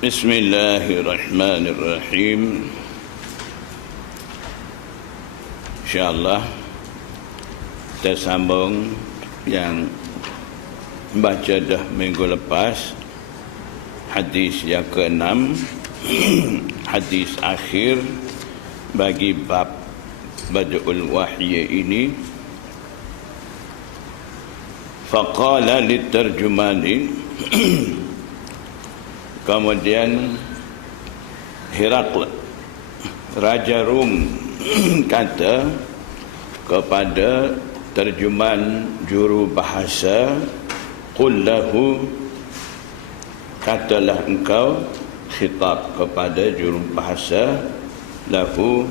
Bismillahirrahmanirrahim. InsyaAllah kita sambung yang baca dah minggu lepas, hadis yang ke-6, hadis akhir bagi bab Bad'ul Wahyi ini. Faqala litarjumani, kemudian Herakl, Raja Rum, kata kepada terjemahan juru bahasa, qul lahu, katalah engkau, khitab kepada juru bahasa, lahu,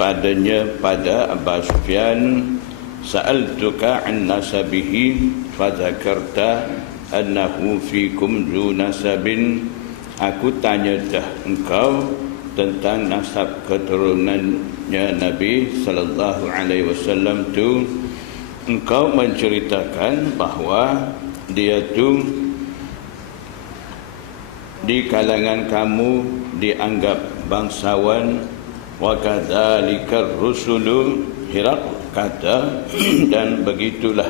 padanya, pada Abu Sufyan, sa'altuka an nasabihi fadzakarta annahu fikum zu nasabin, aku tanya dah engkau tentang nasab keturunannya Nabi sallallahu alaihi wasallam tu, engkau menceritakan bahawa dia tu di kalangan kamu dianggap bangsawan, wa kadzalika rusulu, Herakl kata, dan begitulah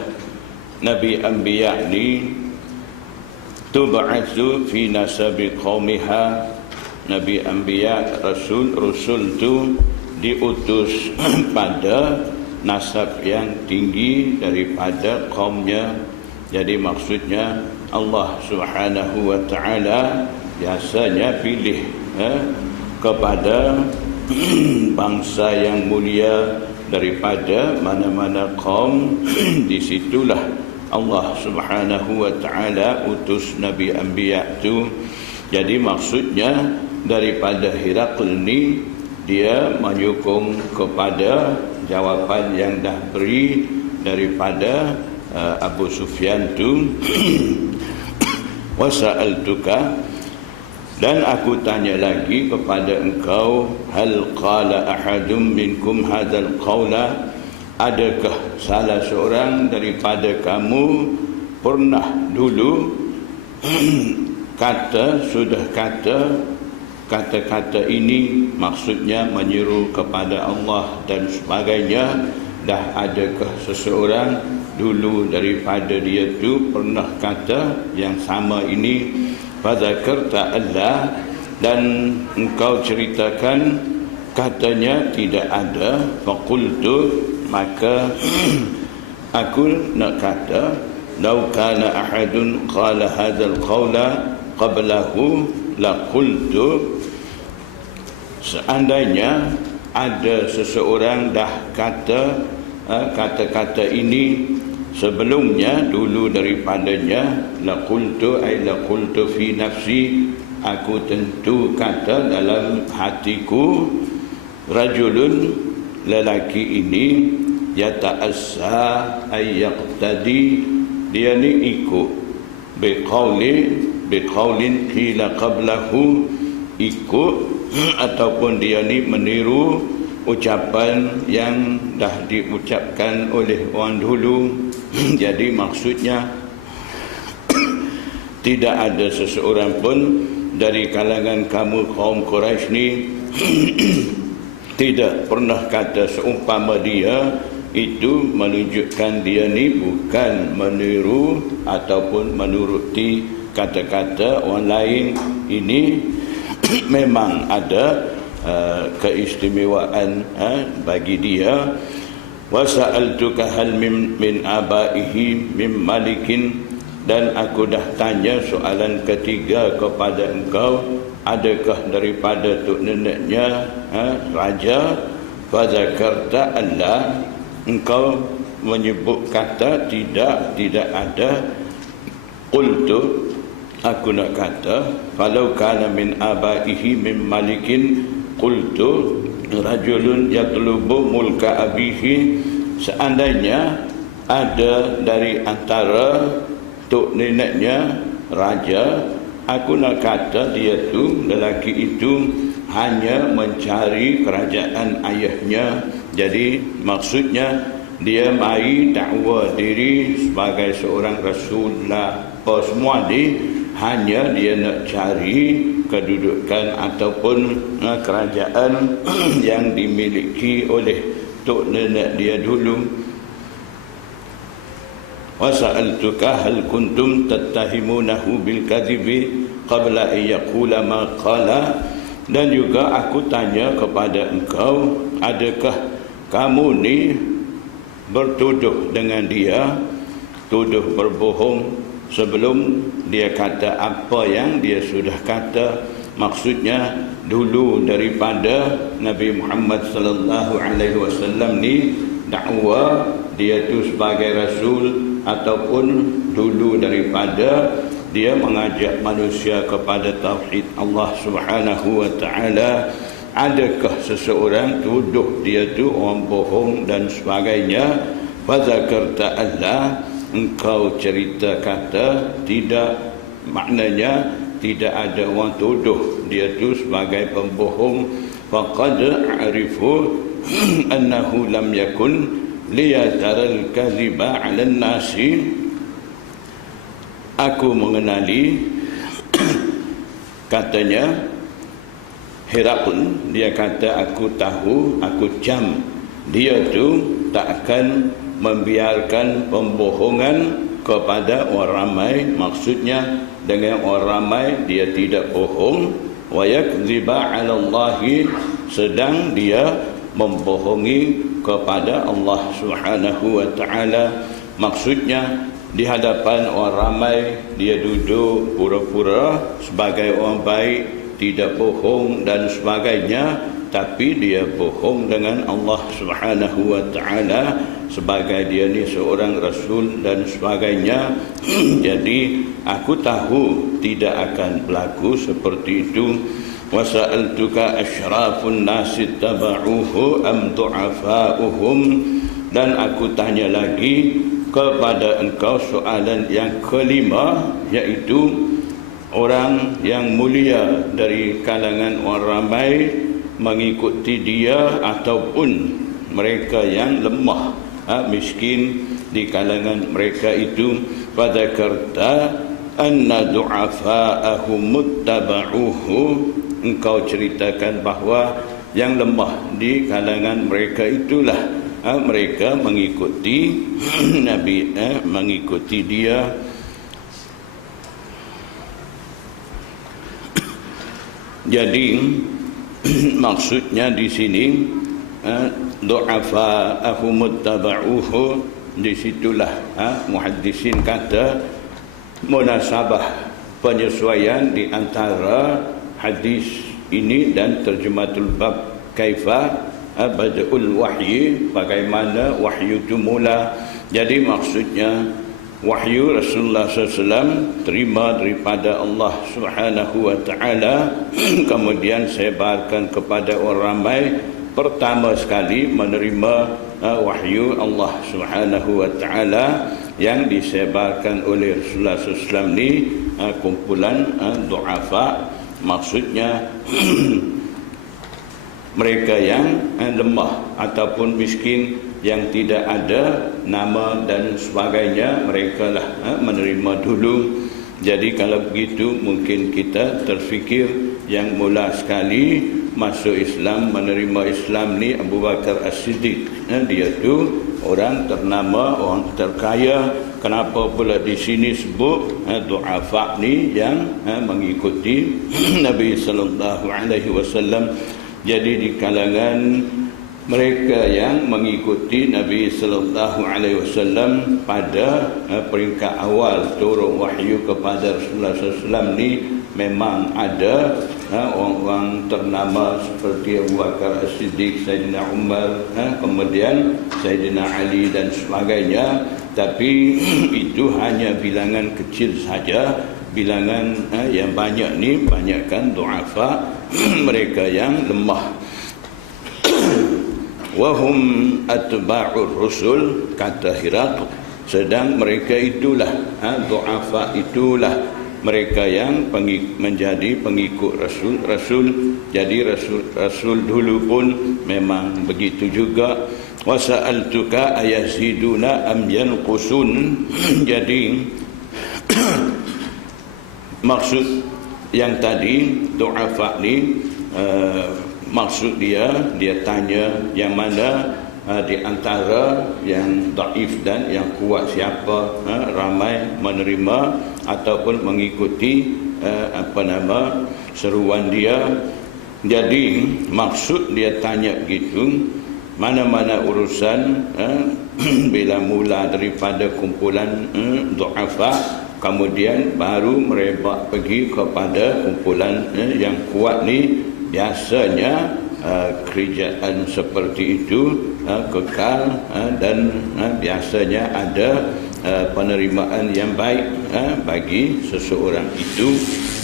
Nabi Anbiya ni tub'atsu fi nasabi qaumiha, Nabi Anbiya, Rasul tu diutus pada nasab yang tinggi daripada kaumnya. Jadi maksudnya Allah Subhanahu wa ta'ala biasanya pilih kepada bangsa yang mulia daripada mana-mana kaum. Disitulah Allah Subhanahu wa ta'ala utus Nabi Anbiya tu. Jadi maksudnya daripada Herakl ni, dia menyokong kepada jawapan yang dah beri daripada Abu Sufyan tu. Wa sa'altuka, dan aku tanya lagi kepada engkau, hal qala ahadum minkum hadzal qawla, adakah salah seorang daripada kamu pernah dulu sudah kata kata-kata ini, maksudnya menyeru kepada Allah dan sebagainya. Dah adakah seseorang dulu daripada dia tu pernah kata yang sama ini? Fadzakarta Allah, dan engkau ceritakan katanya tidak ada. Faqultu, maka aku nak kata, law kana ahadun qala hadzal qawla qablahu laqultu, seandainya ada seseorang dah kata kata-kata ini sebelumnya, dulu daripadanya, laqultu ay laqultu fi nafsi, aku tentu kata dalam hatiku, rajulun, lelaki ini, yata'assa ay yaqtadi, dia ni ikut biqaulin qila qablahu, ikut ataupun dia ni meniru ucapan yang dah diucapkan oleh orang dulu. Jadi maksudnya tidak ada seseorang pun dari kalangan kamu kaum Quraisy ni tidak pernah kata seumpama dia, itu menunjukkan dia ni bukan meniru ataupun menuruti kata-kata orang lain. Ini memang ada keistimewaan bagi dia. Wa sa'altuka hal min abaihi min malikin, dan aku dah tanya soalan ketiga kepada engkau, adakah daripada tok neneknya raja? Fa zakarta Allah, engkau menyebut kata tidak ada. Qultu, aku nak kata, falau kana min abaihi min malikin qultu rajulun yatlubu mulka abihi, seandainya ada dari antara tok neneknya raja, aku nak kata dia tu, lelaki itu hanya mencari kerajaan ayahnya. Jadi maksudnya dia mari dakwa diri sebagai seorang Rasulullah. Apa semua ni hanya dia nak cari kedudukan ataupun kerajaan yang dimiliki oleh tok nenek dia dulu. Wa sa'altuka hal kuntum tattahimunahu bil kadhibi qabla an yaqula ma qala, dan juga aku tanya kepada engkau, adakah kamu ni bertuduh dengan dia, tuduh berbohong sebelum dia kata apa yang dia sudah kata. Maksudnya dulu daripada Nabi Muhammad sallallahu alaihi wasallam ni dakwa dia tu sebagai rasul, ataupun dulu daripada dia mengajak manusia kepada tauhid Allah Subhanahu wa taala, adakah seseorang tuduh dia tu orang bohong dan sebagainya. Fazakarta Allah, engkau cerita kata tidak, maknanya tidak ada orang tuduh dia tu sebagai pembohong. Faqad a'rifu annahu lam yakun liyataral kadhiba 'alan nasi, aku mengenali katanya Herakl, dia kata aku tahu, aku jam dia tu tak akan membiarkan pembohongan kepada orang ramai. Maksudnya dengan orang ramai dia tidak bohong. Wa yakdziba 'ala Allahi, sedang dia membohongi kepada Allah Subhanahu wa taala. Maksudnya di hadapan orang ramai dia duduk pura-pura sebagai orang baik, tidak bohong dan sebagainya, tapi dia bohong dengan Allah Subhanahu wa taala sebagai dia ni seorang rasul dan sebagainya. Jadi aku tahu tidak akan berlaku seperti itu. Wa sa'altuka asyrafun nasi taba'uhu am du'afa'uhum, dan aku tanya lagi kepada engkau soalan yang kelima, iaitu orang yang mulia dari kalangan orang ramai mengikuti dia ataupun mereka yang lemah, miskin di kalangan mereka itu. Fadzakarta anna du'afa'ahu muttaba'uhu, engkau ceritakan bahawa yang lemah di kalangan mereka itulah mereka mengikuti Nabi, mengikuti dia. Jadi maksudnya di sini du'afa'ahu muttaba'uhu, di situlah muhaddisin kata munasabah, penyesuaian di antara hadis ini dan terjematul bab kaifa bada'ul wahyi, bagaimana wahyu itu mula. Jadi maksudnya wahyu Rasulullah SAW terima daripada Allah Subhanahu wa taala, kemudian sebarkan kepada orang ramai. Pertama sekali menerima wahyu Allah Subhanahu wa taala yang disebarkan oleh Rasulullah SAW ni kumpulan du'afa, maksudnya mereka yang lemah ataupun miskin yang tidak ada nama dan sebagainya, mereka lah menerima dulu. Jadi kalau begitu mungkin kita terfikir yang mula sekali masuk Islam, menerima Islam ni Abu Bakar As-Siddiq. Dia tu orang ternama, orang terkaya. Kenapa pula di sini sebut du'afa ni yang mengikuti Nabi sallallahu alaihi wasallam. Jadi di kalangan mereka yang mengikuti Nabi sallallahu alaihi wasallam pada peringkat awal turun wahyu kepada Rasulullah SAW ni, memang ada orang-orang ternama seperti Abu Bakar As-Siddiq, Sayyidina Umar, kemudian Sayyidina Ali dan sebagainya. Tapi itu hanya bilangan kecil saja. Bilangan yang banyak ni banyakkan du'afa, mereka yang lemah. Wahum atba'ur rusul, kata Herakl, sedang mereka itulah du'afa, itulah mereka yang menjadi pengikut rasul. Jadi rasul dulu pun memang begitu juga. Wasa'altuka ayaziduna am yanqusun. Jadi maksud yang tadi du'afa ni, maksud dia tanya yang mana di antara yang daif dan yang kuat siapa ramai menerima ataupun mengikuti seruan dia. Jadi maksud dia tanya begitu, mana-mana urusan bila mula daripada kumpulan du'afa, kemudian baru merebak pergi kepada kumpulan yang kuat ni, biasanya kerjaan seperti itu kekal dan biasanya ada penerimaan yang baik bagi seseorang itu.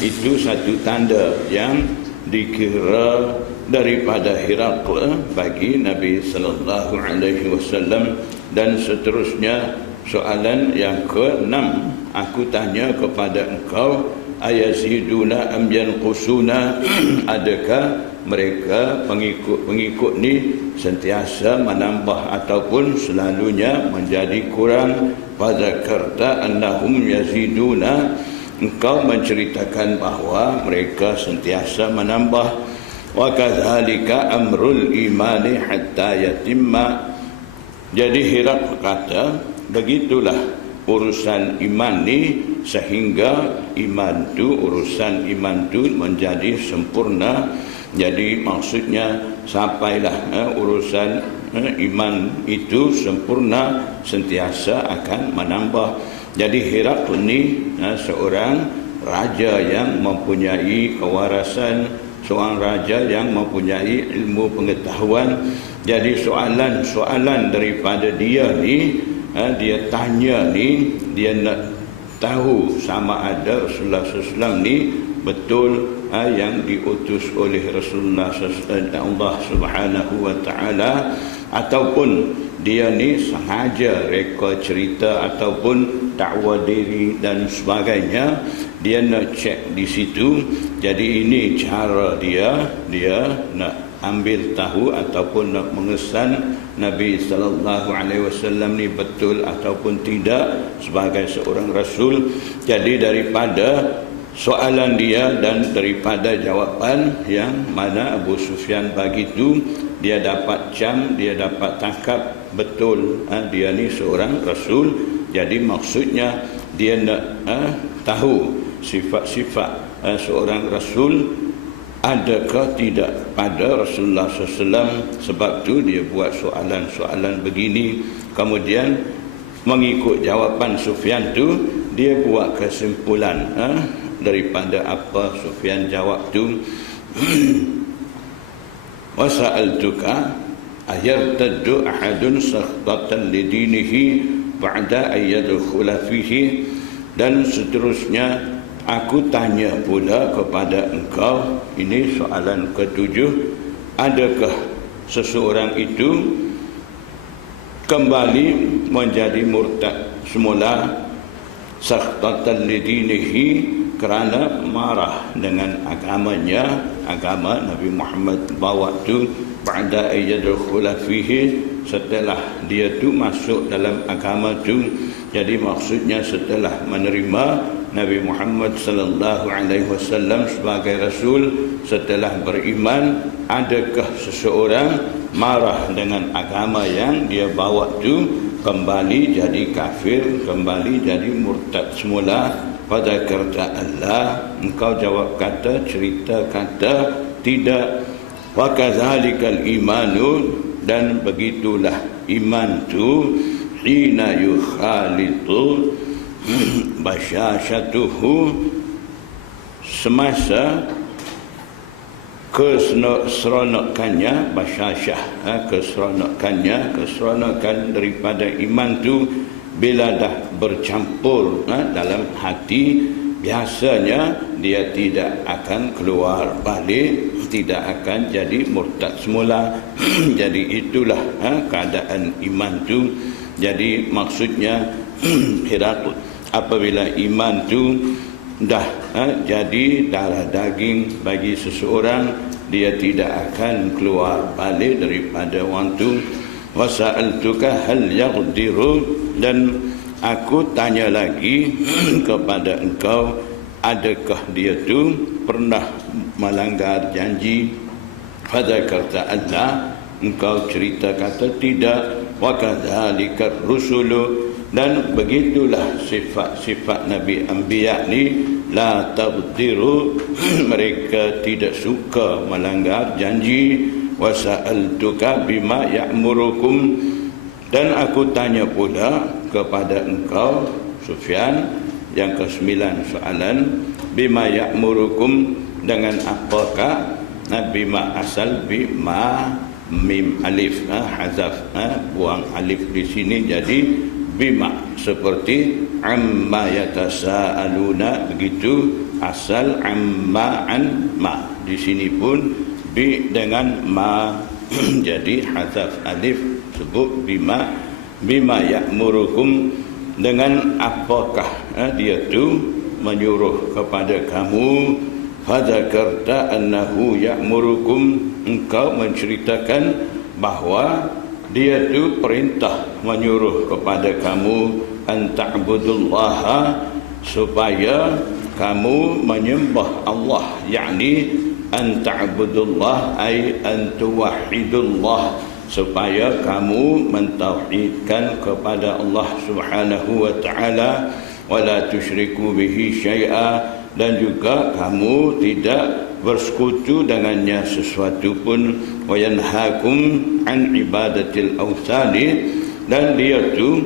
Itu satu tanda yang dikira daripada Herakl bagi Nabi sallallahu alaihi wasallam. Dan seterusnya soalan yang ke-6, aku tanya kepada engkau, ayaziduna am yanqusuna, adakah mereka pengikut-pengikut ni sentiasa menambah ataupun selalunya menjadi kurang? Fadzakarta annahum yaziduna, engkau menceritakan bahawa mereka sentiasa menambah. Wa kadzalika amrul imani hatta yatimma. Jadi Herakl kata, begitulah urusan iman ni sehingga urusan iman tu menjadi sempurna. Jadi maksudnya sampailah urusan iman itu sempurna, sentiasa akan menambah. Jadi Herakl ni seorang raja yang mempunyai kewarasan, seorang raja yang mempunyai ilmu pengetahuan. Jadi soalan-soalan daripada dia ni, dia tanya ni, dia nak tahu sama ada Rasulullah SAW ni betul yang diutus oleh Rasulullah SAW, Allah Subhanahu wa Ta'ala, ataupun dia ni sengaja reka cerita ataupun dakwa diri dan sebagainya. Dia nak cek di situ. Jadi ini cara dia nak ambil tahu ataupun nak mengesan Nabi sallallahu alaihi wasallam ni betul ataupun tidak sebagai seorang rasul. Jadi daripada soalan dia dan daripada jawapan yang mana Abu Sufyan bagi tu, dia dapat dia dapat tangkap betul dia ni seorang rasul. Jadi maksudnya dia nak tahu sifat-sifat seorang rasul adakah tidak pada Rasulullah SAW. Sebab tu dia buat soalan-soalan begini. Kemudian mengikut jawapan Sufyan tu, dia buat kesimpulan daripada apa Sufyan jawab tu. Wasa'altuka ayartaddu ahadun sakhtatan lidinihi ba'da ayyadkhula fihi. Dan seterusnya aku tanya pula kepada engkau, ini soalan ke-7, adakah seseorang itu kembali menjadi murtad semula sakhtatan lidinihi, kerana marah dengan agamanya, agama Nabi Muhammad bawa tu, ba'da ayyadkhula fihi, setelah dia tu masuk dalam agama tu. Jadi maksudnya setelah menerima Nabi Muhammad sallallahu alaihi wasallam sebagai rasul, setelah beriman, adakah seseorang marah dengan agama yang dia bawa tu, kembali jadi kafir, kembali jadi murtad semula? Pada kata Allah, engkau jawab kata, cerita kata tidak. Wa kadzalikal imanu, dan begitulah iman tu, hina yukhalitu basyashatuhu, semasa keseronokannya, basyashah, keseronokan daripada iman tu bila dah bercampur dalam hati, biasanya dia tidak akan keluar balik, tidak akan jadi murtad semula. Jadi itulah keadaan iman tu. Jadi maksudnya Herakl, apabila iman tu dah jadi darah daging bagi seseorang, dia tidak akan keluar balik daripada orang tu. Wasa'altuka hal yaghdiru, dan aku tanya lagi kepada engkau, adakah dia tu pernah melanggar janji? Fadzakarta Allah, engkau cerita kata tidak. Wa kadzalika rusulu, dan begitulah sifat-sifat Nabi Anbiya ni, la tabdiru, mereka tidak suka melanggar janji. Wa sa'altuka bima ya'murukum, dan aku tanya pula kepada engkau Sufyan, yang ke-9 soalan, bima ya'murukum, dengan apakah? Bima asal bima mim alif, hazaf, buang alif di sini jadi bima, seperti amma yatasaaluna, begitu asal amma an ma, di sini pun bi dengan ma jadi hazaf alif, sebut bima ya'murukum, dengan apakah dia tu menyuruh kepada kamu. Fadzakarta annahu ya'murukum, engkau menceritakan bahawa dia tu perintah menyuruh kepada kamu an ta'budullaha, supaya kamu menyembah Allah, yakni an ta'budullah ay an tuwahhidullah, supaya kamu mentauhidkan kepada Allah Subhanahu wa taala, wala tusyriku bihi syai'a, dan juga kamu tidak bersekutu dengannya sesuatu pun. Wa yanhaakum an ibadatil awthani, dan dia tu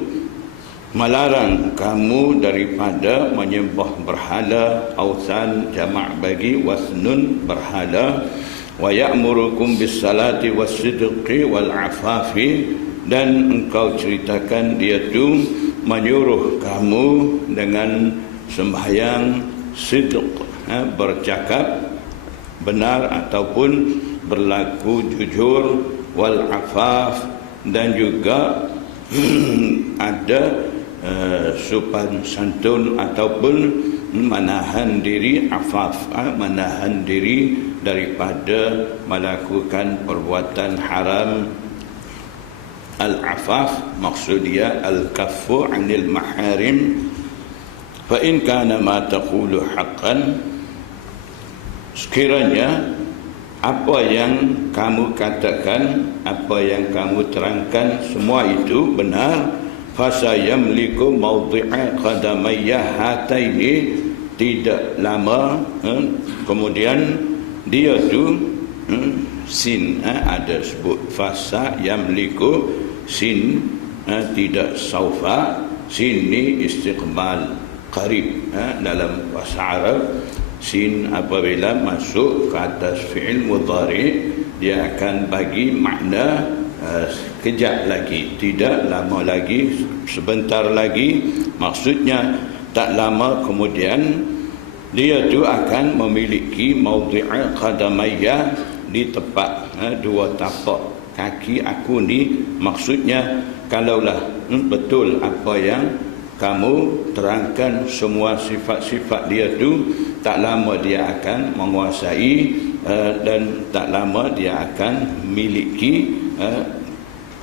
melarang kamu daripada menyembah berhala. Awthan jamak bagi wasnun, berhala. Wa ya'murukum bis salati was sidqi wal afafi, dan engkau ceritakan dia tu menyuruh kamu dengan sembahyang, sidq, bercakap benar ataupun berlaku jujur, wal afaf, dan juga ada sopan santun ataupun menahan diri. Afaf, menahan diri daripada melakukan perbuatan haram. Al-afaf maksudnya al-kaffu 'anil maharim. Fa in kana ma taqulu haqqan, sekiranya apa yang kamu katakan, apa yang kamu terangkan, semua itu benar, fasayamliku mawdi'a qadamayya hataini, tidak lama kemudian dia tu sin, ada sebut fasa yamliku sin, tidak saufa, sin ni istiqbal qarib, dalam bahasa Arab sin apabila masuk ke atas fi'il mudhari, dia akan bagi makna kejap lagi, tidak lama lagi, sebentar lagi, maksudnya tak lama kemudian dia tu akan memiliki mawdi'a qadamayya, di tempat dua tapak kaki aku ni. Maksudnya kalaulah betul apa yang kamu terangkan, semua sifat-sifat dia tu, tak lama dia akan menguasai dan tak lama dia akan miliki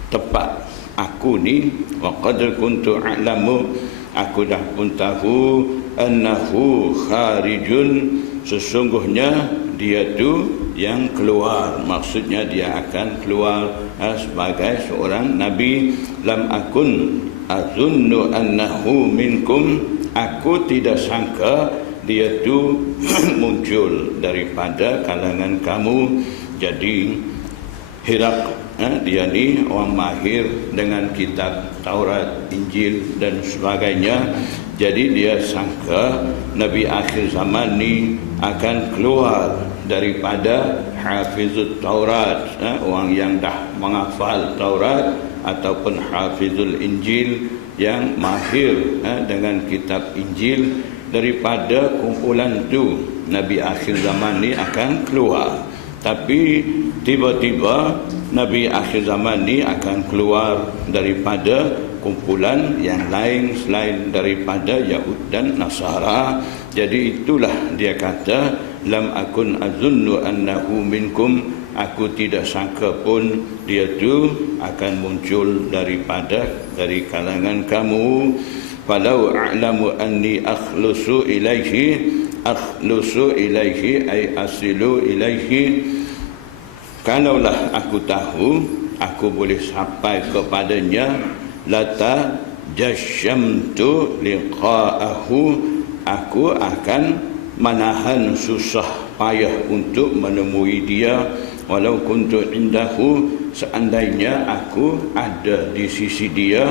tempat aku ni. Wa qad kuntu a'lamu, aku dah pun tahu, annahu kharijun, sesungguhnya dia tu yang keluar, maksudnya dia akan keluar sebagai seorang nabi. Lam akun azunnu annahu minkum, aku tidak sangka dia tu muncul daripada kalangan kamu. Jadi Hirak, dia ni orang mahir dengan kitab Taurat, Injil dan sebagainya. Jadi dia sangka Nabi akhir zaman ni akan keluar daripada hafizut Taurat, orang yang dah menghafal Taurat, ataupun hafizul Injil yang mahir dengan kitab Injil. Daripada kumpulan tu Nabi akhir zaman ni akan keluar. Tapi tiba-tiba Nabi akhir zaman ni akan keluar daripada kumpulan yang lain selain daripada Yahud dan Nasara. Jadi itulah dia kata, lam akun azunnu annahu minkum, aku tidak sangka pun dia tu akan muncul dari kalangan kamu. Falau a'lamu anni akhlusu ilaihi, akhlusu ilaihi ay asilu ilaihi, kalaulah aku tahu aku boleh sampai kepadanya, lata jasyamtu liqa'ahu, aku akan menahan susah payah untuk menemui dia. Walau kuntu indahu, seandainya aku ada di sisi dia,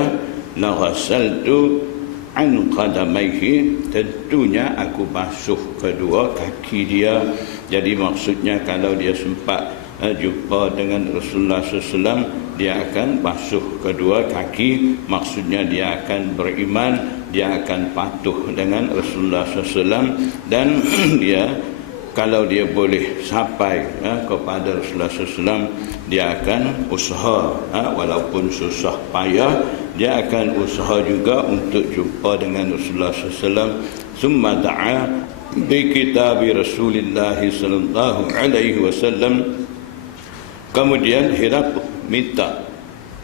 la ghasaltu an qadamaihi, tentunya aku basuh kedua kaki dia. Jadi maksudnya kalau dia sempat jumpa dengan Rasulullah SAW, dia akan basuh kedua kaki. Maksudnya dia akan beriman, dia akan patuh dengan Rasulullah SAW, dan dia, kalau dia boleh sampai kepada Rasulullah SAW, dia akan usaha, walaupun susah payah, dia akan usaha juga untuk jumpa dengan Rasulullah SAW. Summa da'a bi kitabi Rasulullah sallallahu alaihi wasallam, kemudian Hiraq minta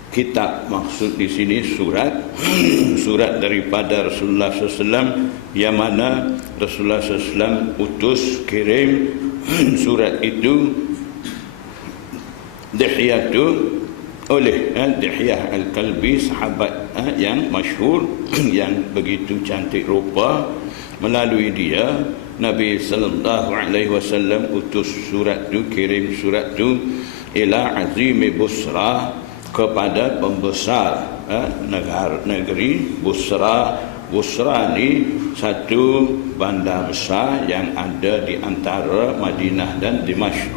kitab, maksud di sini surat surat daripada Rasulullah SAW, yang mana Rasulullah SAW utus kirim surat itu Dihyatu oleh Dihyah Al-Kalbi, sahabat yang masyhur yang begitu cantik rupa. Melalui dia Nabi sallallahu alaihi wasallam utus surat tu, kirim surat tu ila azimi Busra, kepada pembesar negeri Busra. Busra ni satu bandar besar yang ada di antara Madinah dan Dimashq.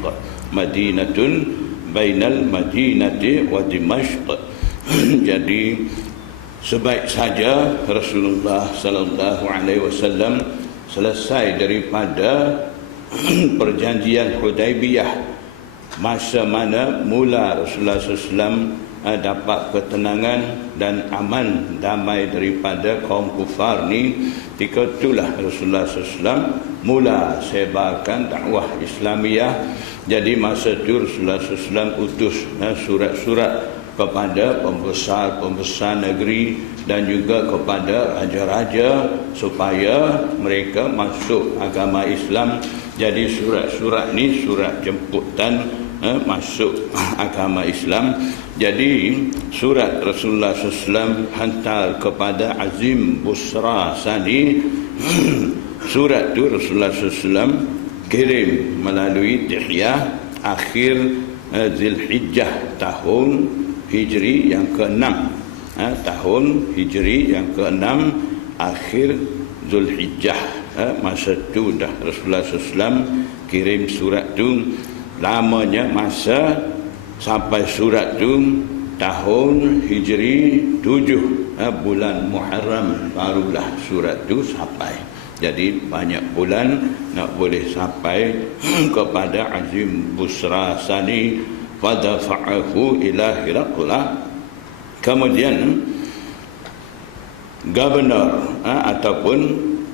Madinatun bainal Madinati wa Dimashq. Jadi sebaik saja Rasulullah sallallahu alaihi wasallam selesai daripada perjanjian Hudaibiyah, masa mana mula Rasulullah SAW dapat ketenangan dan aman damai daripada kaum kufar ni, ketika itulah Rasulullah SAW mula sebarkan dakwah Islamiyah. Jadi masa itu Rasulullah SAW utus surat-surat kepada pembesar-pembesar negeri dan juga kepada raja-raja supaya mereka masuk agama Islam. Jadi surat-surat ni surat jemputan masuk agama Islam. Jadi surat Rasulullah SAW hantar kepada Azim Busra Sani. Surat tu Rasulullah SAW kirim melalui Dihyah akhir Zulhijjah tahun Hijri yang ke-6, tahun Hijri yang ke-6 akhir Zulhijjah. Masa tu dah Rasulullah SAW kirim surat tu. Lamanya masa sampai surat tu tahun Hijri 7, bulan Muharram barulah surat tu sampai. Jadi banyak bulan nak boleh sampai kepada Azim Busra Sani. Fadafa'ahu ila Hiraqla. Kemudian gubernur ataupun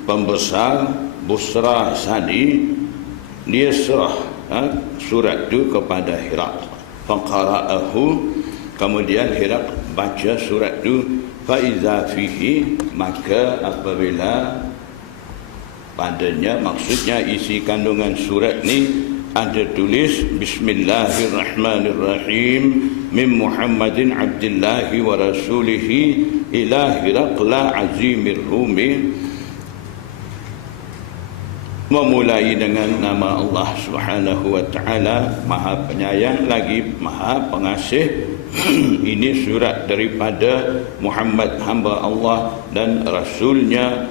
pembesar Busra Sani, dia serah surat itu kepada Hiraq. Faqara'ahu, kemudian Hiraq baca surat itu. Faiza fihi, maka apabila padanya, maksudnya isi kandungan surat ni ada tulis Bismillahirrahmanirrahim min Muhammadin abdillahi wa rasulihi ila Hiraqla azimir Rumi. Memulai dengan nama Allah Subhanahu wa ta'ala, Maha Penyayang lagi Maha Pengasih. Ini surat daripada Muhammad hamba Allah dan Rasulnya,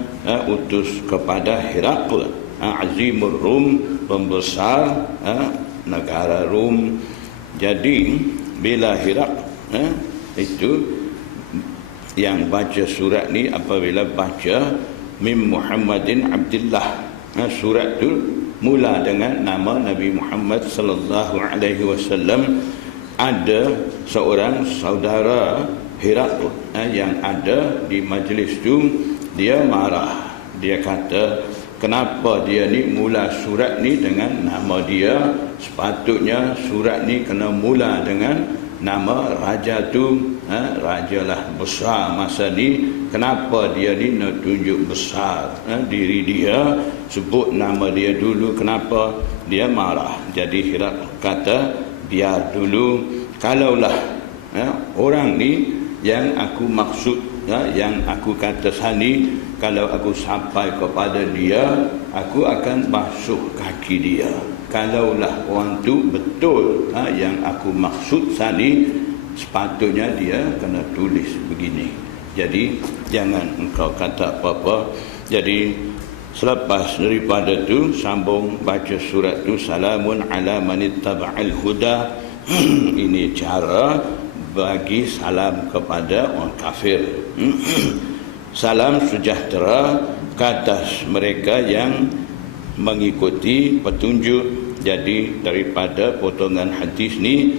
utus kepada Hiraqla azimur Rum, pembesar negara Rum. Jadi bila Hiraq itu yang baca surat ni, apabila baca min Muhammadin Abdillah, surat tu mula dengan nama Nabi Muhammad sallallahu alaihi wasallam. Ada seorang saudara Hiraq yang ada di majlis tu, dia marah. Dia kata, kenapa dia ni mula surat ni dengan nama dia? Sepatutnya surat ni kena mula dengan nama raja tu rajalah besar masa ni. Kenapa dia ni nak tunjuk besar diri dia, sebut nama dia dulu, kenapa? Dia marah. Jadi Hirakl kata, biar dulu, kalaulah orang ni yang aku maksud, yang aku kata sani, kalau aku sampai kepada dia, aku akan basuh kaki dia. Kalaulah orang tu betul yang aku maksud sani, sepatutnya dia kena tulis begini. Jadi jangan engkau kata apa-apa. Jadi selepas daripada tu sambung baca surat tu, salamun ala manittaba'al huda. Ini cara bagi salam kepada orang kafir. Salam sejahtera ke atas mereka yang mengikuti petunjuk. Jadi daripada potongan hadis ni,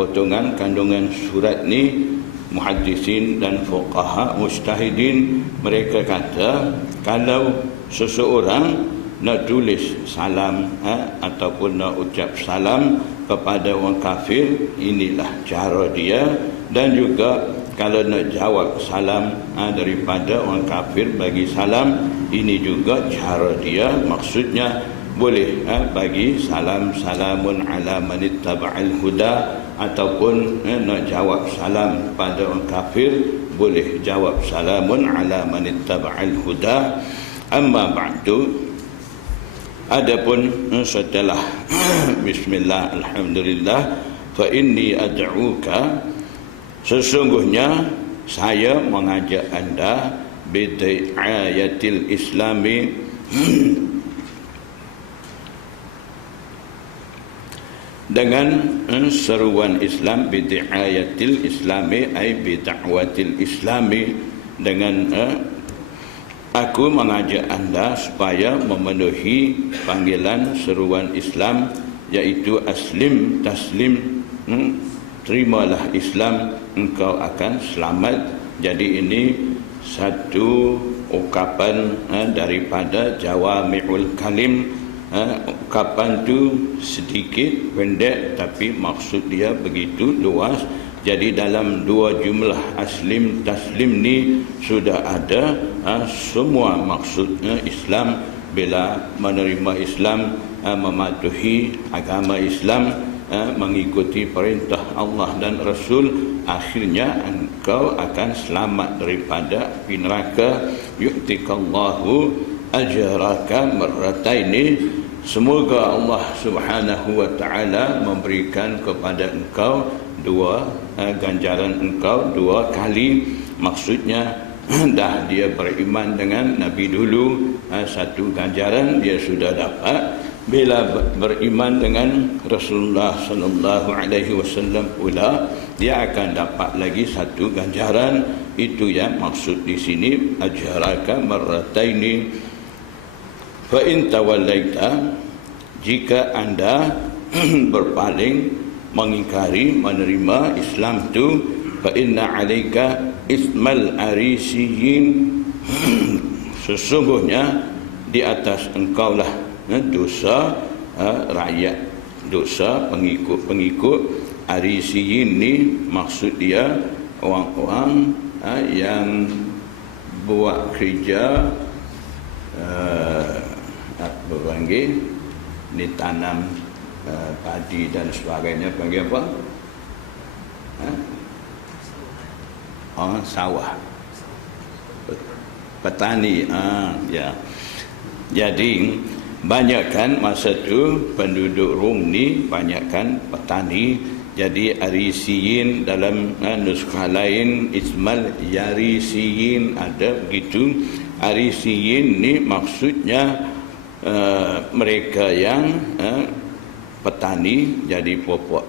potongan kandungan surat ni, muhaddisin dan fuqaha mujtahidin mereka kata, kalau seseorang nak tulis salam ataupun nak ucap salam kepada orang kafir, inilah cara dia. Dan juga kalau nak jawab salam daripada orang kafir bagi salam, ini juga cara dia. Maksudnya boleh bagi salam, salamun ala manittaba'al huda, ataupun nak jawab salam pada orang kafir, boleh jawab salamun ala manittaba'al huda. Amma ba'du, adapun setelah bismillah, alhamdulillah, fa inni ad'uka, sesungguhnya saya mengajak anda bid'ayatil islami, dengan seruan Islam, bid'ayatil islami ay bid'awatil islami, dengan aku mengajak anda supaya memenuhi panggilan seruan Islam, iaitu aslim taslim, terimalah Islam, engkau akan selamat. Jadi ini satu ukapan daripada Jawami'ul Kalim. Ukapan tu sedikit, pendek, tapi maksud dia begitu luas. Jadi dalam dua jumlah aslim taslim ni sudah ada semua maksudnya Islam. Bila menerima Islam, mematuhi agama Islam, mengikuti perintah Allah dan Rasul, akhirnya engkau akan selamat daripada api neraka. Yu'tikallahu ajraka marrataini, semoga Allah Subhanahu wa taala memberikan kepada engkau dua ganjaran engkau dua kali. Maksudnya dah dia beriman dengan Nabi dulu, satu ganjaran dia sudah dapat. Bila beriman dengan Rasulullah sallallahu alaihi wasallam pula, dia akan dapat lagi satu ganjaran. Itu yang maksud di sini, ajraka marrataini. Fa in tawallaita, jika anda berpaling, mengingkari, menerima Islam tu, fa inna 'alaika ismal arisiyin, sesungguhnya di atas engkau lah dosa rakyat, dosa pengikut-pengikut. Arisiyin ni maksud dia orang-orang yang buat kerja apa panggil ni, tanam padi dan sebagainya, panggil apa? Sawah, petani. Ya. Jadi banyakkan masa tu penduduk Rom ni banyakkan petani. Jadi arisiyin dalam nuskah lain ismal yarisiyin ada begitu. Arisiyin ni maksudnya mereka yang petani, jadi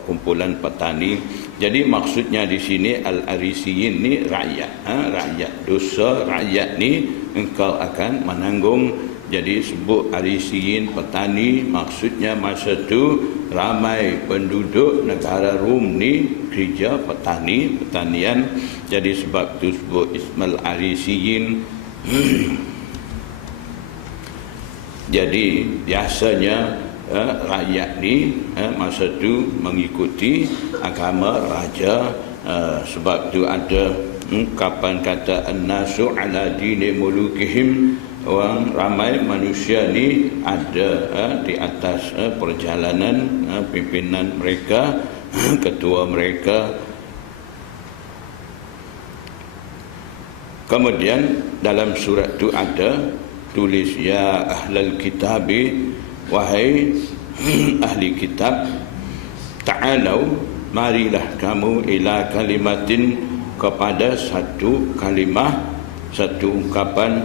kumpulan petani. Jadi maksudnya di sini al-arisiyin ni rakyat, rakyat. Dosa rakyat ni engkau akan menanggung. Jadi sebut arisiyin petani, maksudnya masa tu ramai penduduk negara Rom ni kerja pertanian. Jadi sebab tu sebut ismal arisiyin. Jadi biasanya rakyat ni masa tu mengikuti agama raja. Sebab tu ada kapan kata an-nasu ala dini mulukihim, orang ramai manusia ni ada di atas perjalanan pimpinan mereka, ketua mereka. Kemudian dalam surat tu ada tulis, ya ahlal kitabi, wahai ahli kitab, ta'alau, marilah kamu, ila kalimatin, kepada satu kalimah, satu ungkapan,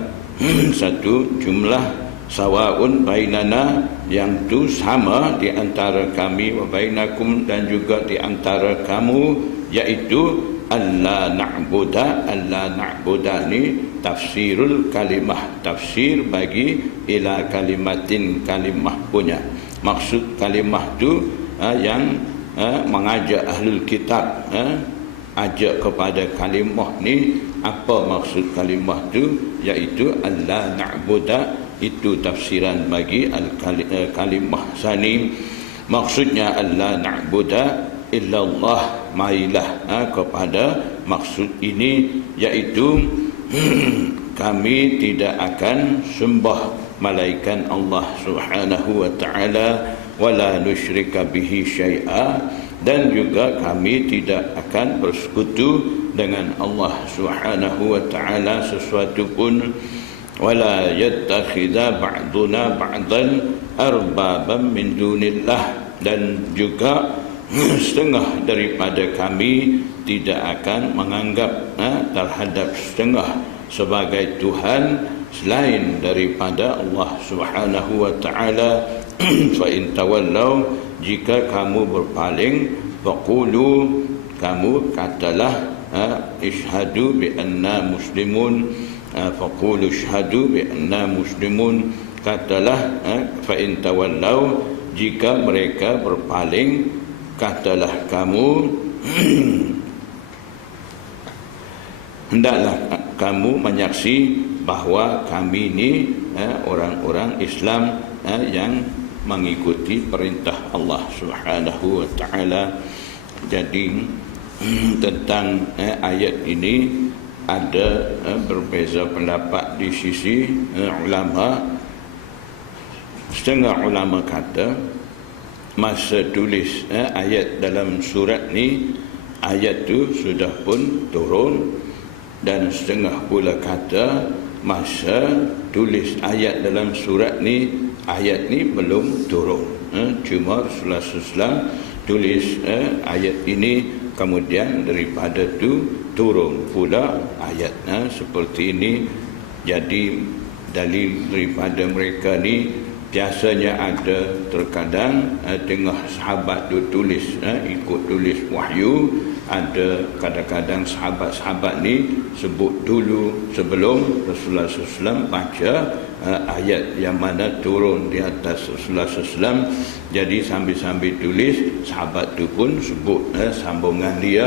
satu jumlah, sawaun bainana, yang tu sama di antara kami, wa bainakum, dan juga di antara kamu, iaitu alla na'buda. Alla na'buda ni tafsirul kalimah, tafsir bagi ila kalimatin, kalimah punya. Maksud kalimah tu yang mengajak ahlul kitab, ajak kepada kalimah ni. Apa maksud kalimah tu? Iaitu alla na'buda, itu tafsiran bagi kalimah sani. Maksudnya alla na'buda illallah, marilah kepada maksud ini, iaitu kami tidak akan sembah malaikat Allah Subhanahu wa taala, wala nusyrika bihi syai'a, dan juga kami tidak akan bersekutu dengan Allah Subhanahu wa taala sesuatu pun, wala yattakhidha ba'duna ba'dan arbaban min dunillah, dan juga setengah daripada kami tidak akan menganggap terhadap setengah sebagai Tuhan selain daripada Allah Subhanahu wa taala. Fa in tawallaw, jika kamu berpaling, faqulu, kamu katalah, ishhadu bi anna muslimun, faqulu ishhadu bi anna muslimun, katalah, fa in tawallaw, jika mereka berpaling, katalah kamu, hendaklah kamu menyaksi bahawa kami ni orang-orang Islam yang mengikuti perintah Allah Subhanahu wa taala. Jadi tentang ayat ini ada berbeza pendapat di sisi ulama. Setengah ulama kata masa tulis ayat dalam surat ni, ayat tu sudah pun turun, dan setengah pula kata masa tulis ayat dalam surat ni, ayat ni belum turun. Cuma Rasulullah SAW tulis ayat ini, kemudian daripada tu turun pula ayat seperti ini. Jadi dalil daripada mereka ni, biasanya ada terkadang tengah sahabat tu tulis, ikut tulis wahyu, ada kadang-kadang sahabat-sahabat ni sebut dulu sebelum Rasulullah SAW baca ayat yang mana turun di atas Rasulullah SAW. Jadi sambil-sambil tulis, sahabat tu pun sebut sambungan dia,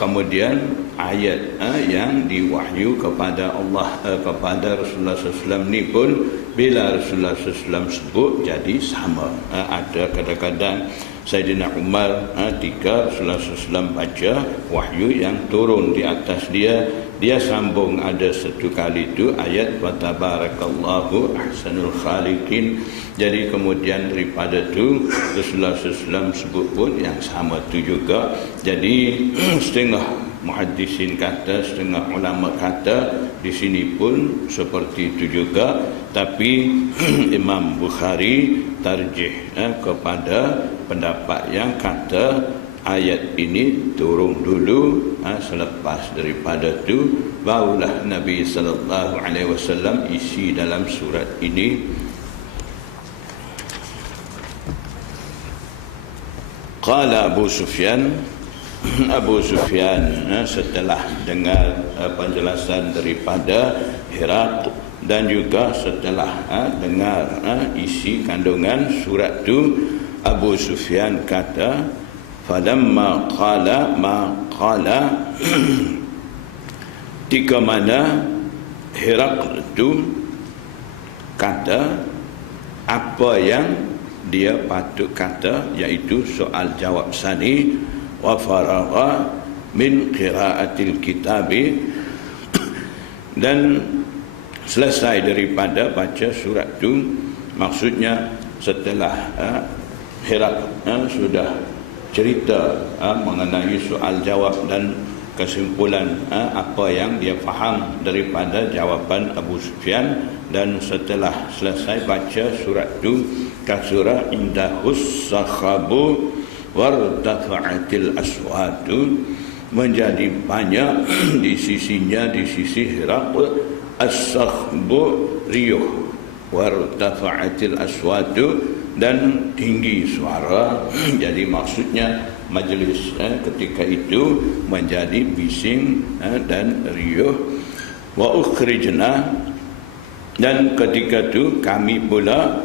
kemudian ayat yang diwahyu kepada Allah, kepada Rasulullah SAW ni pun bila Rasulullah SAW sebut jadi sama. Ada kadang-kadang Sayyidina Umar ketika Rasulullah SAW baca wahyu yang turun di atas dia, dia sambung ada satu kali itu ayat wa tabarakallahu ahsanul khaliqin. Jadi kemudian daripada itu Rasulullah SAW sebut pun yang sama tu juga. Jadi setengah muhaddisin kata, setengah ulama kata di sini pun seperti itu juga. Tapi Imam Bukhari tarjih kepada pendapat yang kata ayat ini turun dulu, selepas daripada itu barulah Nabi sallallahu alaihi wasallam isi dalam surat ini. Qala Abu Sufyan, Abu Sufyan setelah dengar penjelasan daripada Hiraq dan juga setelah dengar isi kandungan surat itu, Abu Sufyan kata, falamma qala ma qala, ketika mana Hiraq itu kata apa yang dia patut kata, iaitu soal jawab sani, wa faragha min qiraatil kitabi, dan selesai daripada baca surat tu. Maksudnya setelah sudah cerita mengenai soal jawab dan kesimpulan apa yang dia faham daripada jawapan Abu Sufyan, dan setelah selesai baca surat tu, kasura indahus sakhabu wartafa'atil aswatu, menjadi banyak di sisinya, di sisi Herakl, as-sakhbu riyuh, wartafa'atil aswatu, dan tinggi suara. Jadi maksudnya majlis ketika itu menjadi bising dan riuh. Wa ukhrijna, dan ketika itu kami pula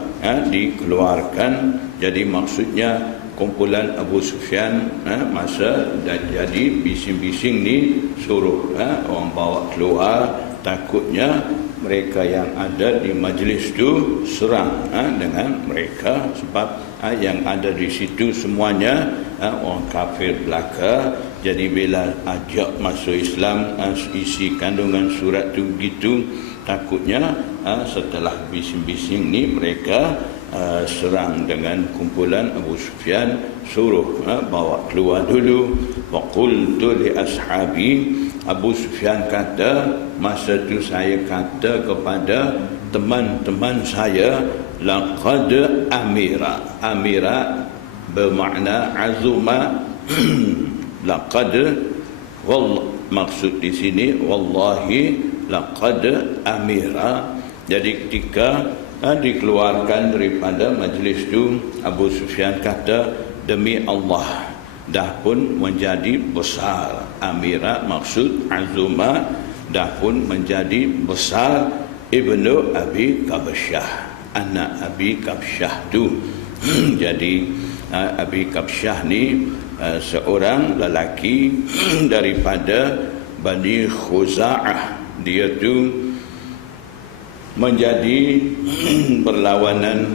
dikeluarkan. Jadi maksudnya kumpulan Abu Sufyan masa dah jadi bising-bising ni, suruh orang bawa keluar, takutnya mereka yang ada di majlis tu serang dengan mereka, sebab yang ada di situ semuanya orang kafir belaka. Jadi bila ajak masuk Islam, isi kandungan surat tu begitu, takutnya setelah bising-bising ni mereka serang dengan kumpulan Abu Sufyan, suruh bawa keluar dulu. Wa qultu li ashabi, Abu Sufyan kata, masa tu saya kata kepada teman-teman saya, laqad amira. Amira bermakna azuma. Laqad, maksud di sini wallahi laqad amira. Jadi ketika dikeluarkan daripada majlis tu, Abu Sufyan kata, demi Allah, dah pun menjadi besar. Amira maksud azuma, dah pun menjadi besar. Ibnu Abi Kabsyah, anak Abi Kabsyah tu. Jadi Abi Kabsyah ni seorang lelaki daripada Bani Khuza'ah. Dia tu menjadi berlawanan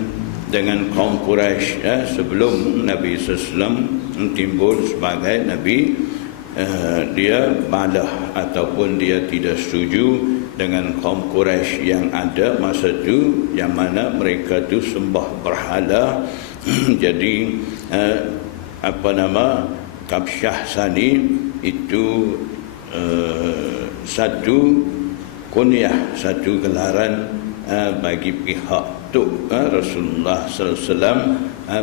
dengan kaum Quraisy sebelum Nabi SAW timbul sebagai Nabi. Dia malah ataupun dia tidak setuju dengan kaum Quraisy yang ada masa itu, yang mana mereka tu sembah berhala. Jadi Kabsyah Sani itu satu kunyah, satu gelaran bagi pihak tok Rasulullah sallallahu alaihi wasallam,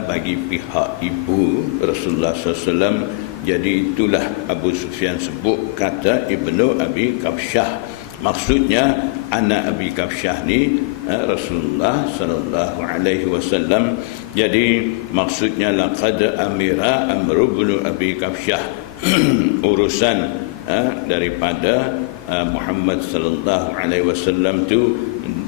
bagi pihak ibu Rasulullah sallallahu alaihi wasallam. Jadi itulah Abu Sufyan sebut kata Ibnu Abi Kabsyah. Maksudnya anak Abi Kabsyah ni Rasulullah sallallahu alaihi wasallam. Jadi maksudnya laqad amira Amr bin Abi Kabsyah, urusan daripada Muhammad sallallahu alaihi wasallam tu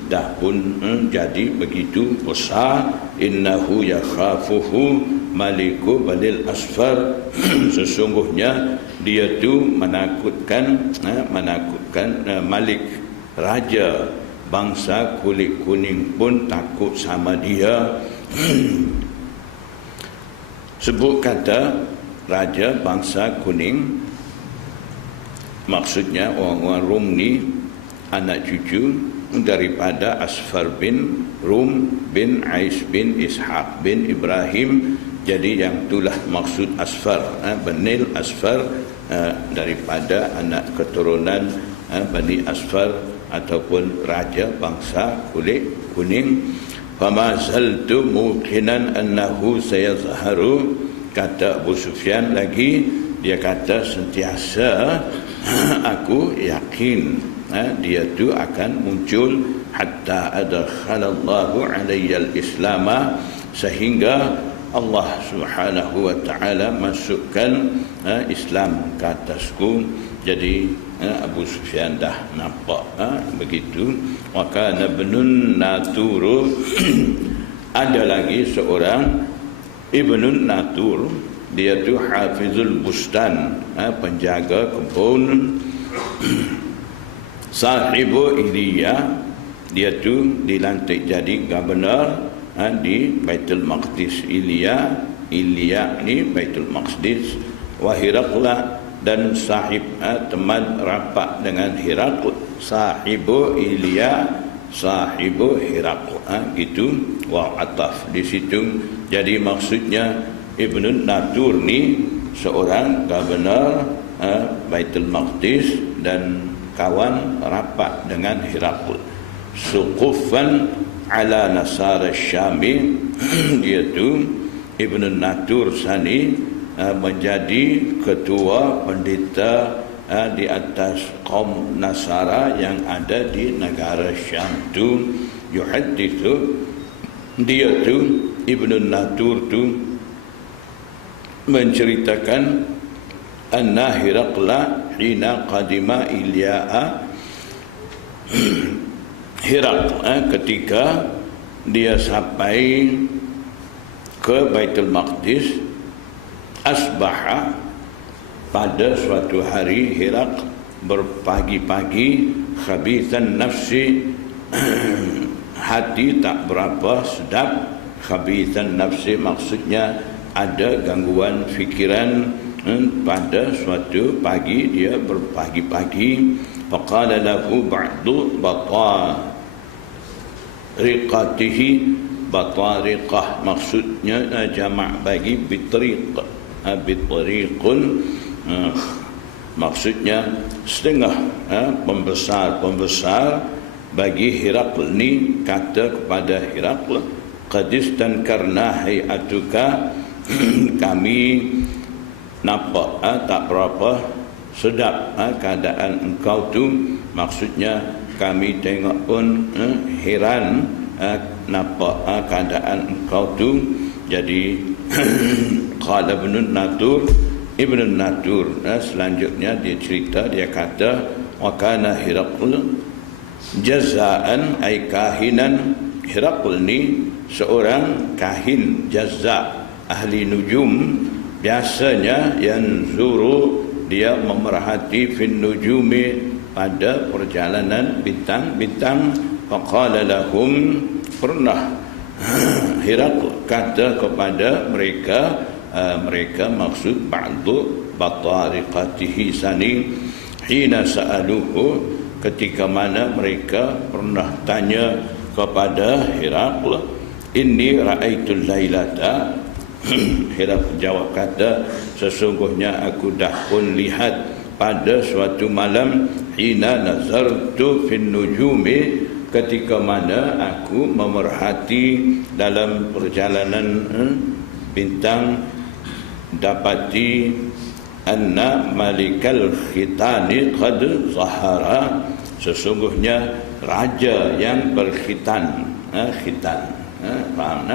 dah pun jadi begitu besar. Innahu yakhafuhu maliku Banil Asfar, sesungguhnya dia tu menakutkan Malik, raja bangsa kulit kuning pun takut sama dia. Sebut kata raja bangsa kuning, maksudnya orang-orang Rum ni anak cucu daripada Asfar bin Rum bin Ais bin Ishaq bin Ibrahim. Jadi yang itulah maksud Asfar, Banil Asfar, daripada anak keturunan Bani Asfar ataupun raja bangsa kulit kuning. Fama zaltu muqinan annahu sayazharu, kata Abu Sufyan lagi, dia kata sentiasa aku yakin dia tu akan muncul, hatta adkhalallahu alayya al-islama, sehingga Allah Subhanahu wa taala masukkan Islam ke atasku. Jadi Abu Sufyan dah nampak begitu. Wa kana ibnun Natur, ada lagi seorang Ibnun Natur, dia tu hafizul bustan, penjaga kebun. Sahibu Iliyah, dia tu dilantik jadi gubernur di Baitul Maqdis. Ilya ni Baitul Maqdis, wa Hirakla dan sahib teman rapat dengan Hirakl, sahibu Ilya, sahibu Hirakl, gitu. Wa ataf di situ. Jadi maksudnya Ibnu Natur ni seorang gubernur Baitul Maqdis dan kawan rapat dengan Hirakl. Suqufan ala Nasara Syami, iaitu Ibnu Natur Sani menjadi ketua pendeta di atas kaum Nasara yang ada di negara Syam tu. Yuhaddithu, dia tu Ibnu Natur tu menceritakan anna Hirakla hina qadima Ilya'a, Hirakl ketika dia sampai ke Baitul Maqdis, asbaha, pada suatu hari Hirakl berpagi-pagi, khabithan nafsi, hati tak berapa sedap. Khabithan nafsi maksudnya ada gangguan fikiran. Pada suatu pagi dia berpagi-pagi, faqala lahu ba'du batariqatihi, batariqah maksudnya jamak bagi bitriq, bitriqun maksudnya setengah pembesar bagi Hirakl ni kata kepada Hirakl, qadis dan karna hayatuka, kami nampak tak berapa sedap keadaan engkau tu, maksudnya kami tengok pun heran nampak keadaan engkau tu. Jadi qala Ibnu Natur selanjutnya dia cerita, dia kata wa kana Hirakl jazaan ay kahinan. Hirakl ni seorang kahin, jazza, ahli nujum. Biasanya yanzuru, dia memerhati fin nujumi, pada perjalanan bintang-bintang. Faqala lahum, pernah Hirakl kata kepada mereka, mereka maksud ba'du batariqatihi sani, hina sa'aluhu, ketika mana mereka pernah tanya kepada Hirakl, inni ra'aitul lailata. Hirakl jawab kata, sesungguhnya aku dah pun lihat pada suatu malam, hina nazartu fin nujumi, ketika mana aku memerhati dalam perjalanan bintang, dapati anna malikal khitani qad zahara, sesungguhnya raja yang berkhitan, khitan, faham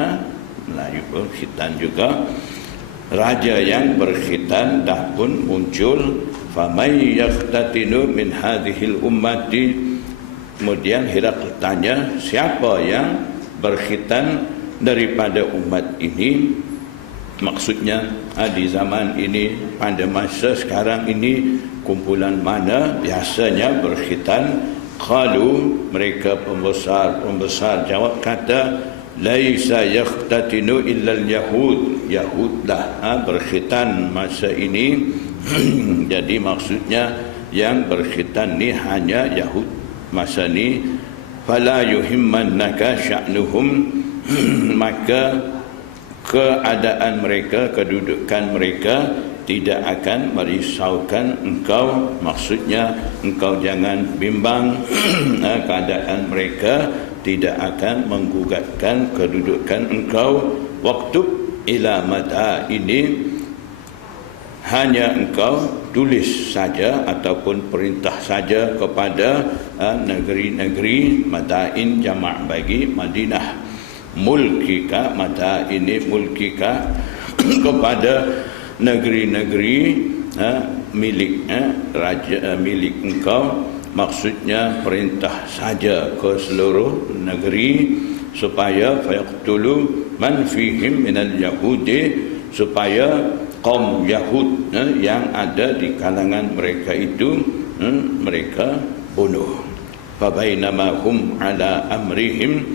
Melayu pun khitan juga, raja yang berkhitan dah pun muncul. Famay yaqtatinu min hadhil ummati, kemudian Hirakl tanya, siapa yang berkhitan daripada umat ini, maksudnya di zaman ini, pada masa sekarang ini, kumpulan mana biasanya berkhitan. Qalu, mereka pembesar jawab kata, laisa yaqtatinu illa al-yahud, Yahud dah berkhitan masa ini. Jadi maksudnya yang berkhitan ni hanya Yahud masa ni. Fala yuhimmannaka sya'nuhum, maka keadaan mereka, kedudukan mereka tidak akan merisaukan engkau, maksudnya engkau jangan bimbang. Keadaan mereka tidak akan menggugatkan kedudukan engkau. Waktu ila mata ini, hanya engkau tulis saja ataupun perintah saja kepada negeri-negeri. Matain jamak bagi Madinah. Mulkika, mata ini mulkika, kepada negeri-negeri milik raja, milik engkau, maksudnya perintah saja ke seluruh negeri, supaya fayaqtulu man fihim minal yahudi, supaya kaum Yahud yang ada di kalangan mereka itu mereka bunuh. Fabainama hum ala amrihim,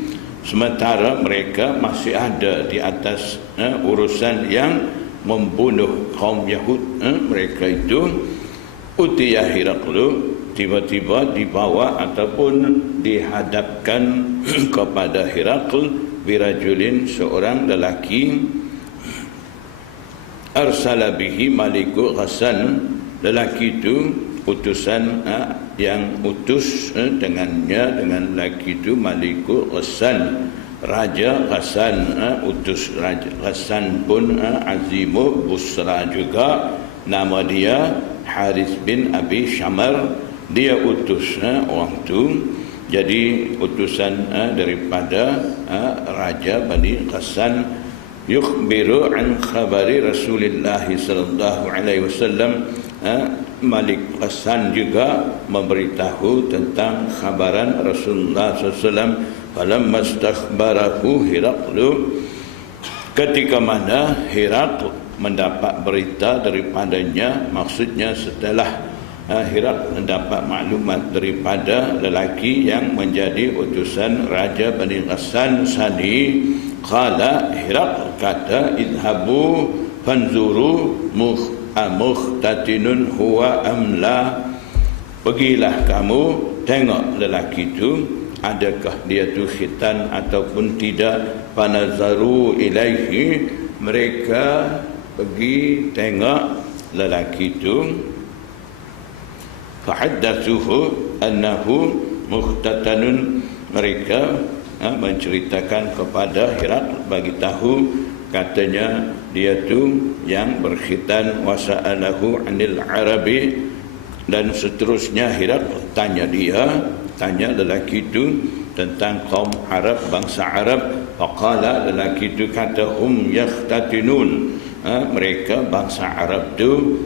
sementara mereka masih ada di atas urusan yang membunuh kaum Yahud. Mereka itu utiya Heraklu, tiba-tiba dibawa ataupun dihadapkan kepada Herakl birajulin, seorang lelaki, arsala bihi maliku Ghassan, lelaki itu utusan yang utus dengannya, dengan lelaki itu maliku Ghassan, Raja Ghassan, utus Raja Ghassan pun azimu Busra juga, nama dia Harith bin Abi Syamar, dia utus orang tu. Jadi utusan daripada Raja Bani Ghassan, yukhbiru an khabari Rasulullah sallallahu alaihi wasallam. Malik Ghassan juga memberitahu tentang khabaran Rasulullah SAW. Falamma istakhbarahu Heraklu, ketika mana Herakl mendapat berita daripadanya, maksudnya setelah Herakl mendapat maklumat daripada lelaki yang menjadi utusan Raja Bani Ghassan Sani, qala, Herakl kata, idhabu fanzuru mukhtatinun huwa amla, pergilah kamu tengok lelaki itu, adakah dia tu khitan ataupun tidak. Panazaru ilaihi, mereka pergi tengok lelaki itu. Fahaddatsuhu annahu mukhtatanun, mereka menceritakan kepada Herakl, bagi tahu katanya dia tu yang berkhitan. Wasa'alahu anil arabi, dan seterusnya Herakl tanya lelaki itu tentang kaum Arab, bangsa Arab. Faqala, lelaki itu kata, hum yakhtatinun, mereka bangsa Arab tu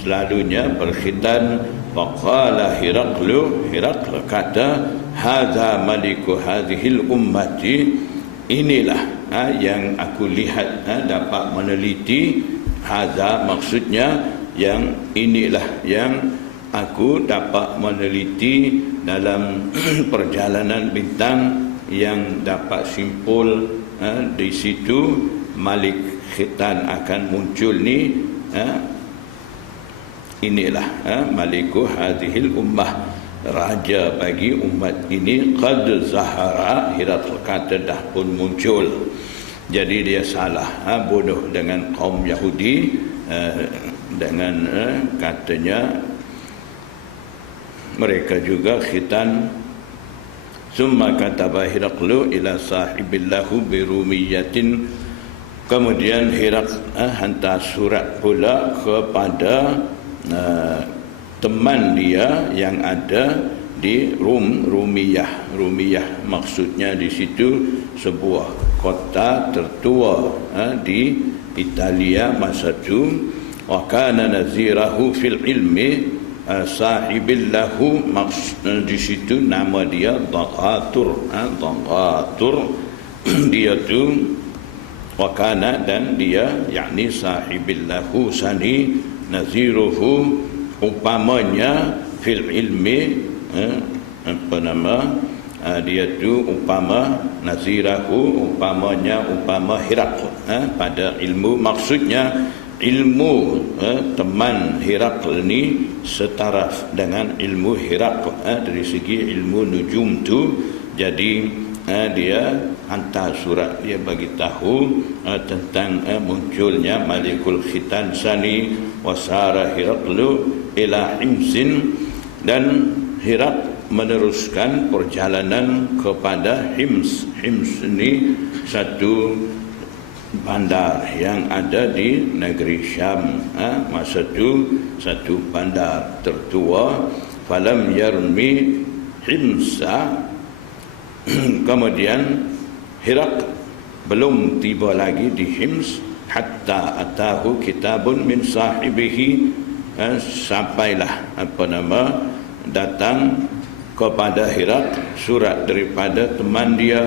selalunya berkhitan. Faqala Heraklu, Herakl kata, hadza maliku hadhil ummati, inilah yang aku lihat, dapat meneliti. Hadza maksudnya yang inilah yang aku dapat meneliti dalam perjalanan bintang, yang dapat simpul di situ Malik khitan akan muncul ni. Inilah maliku hadhil ummah, raja bagi umat ini. Qad zahara, Herakl kata dah pun muncul. Jadi dia salah bodoh dengan kaum Yahudi dengan katanya mereka juga khitan. Summa kataba Heraklu ila sahibillahu birumiyatin, kemudian Herakl hantar surat pula kepada teman dia yang ada di Rumiyah. Rumiyah maksudnya di situ sebuah kota tertua di Italia masa itu. Wa kana nazirahu fil ilmi, sahibillahu, di situ nama dia Daghatur. Daghatur dia tu, wa kana, dan dia, yakni sahibillahu sani, naziruhu upamanya, fil ilmi dia tu upama, nazirahu upamanya, upama Herakl pada ilmu. Maksudnya ilmu teman Herakl ni setaraf dengan ilmu Herakl dari segi ilmu nujum tu. Jadi dia hantar surat, dia bagi tahu tentang munculnya Malikul Khitan Sani. Wasara Heraklu ila Himsin, dan Herakl meneruskan perjalanan kepada Hims. Hims ni satu bandar yang ada di negeri Syam. Masa itu satu bandar tertua. Falam yarmi Himsa, kemudian Herakl belum tiba lagi di Hims, hatta atahu kitabun min sahibihi, sampailah datang kepada Herakl surat daripada teman dia,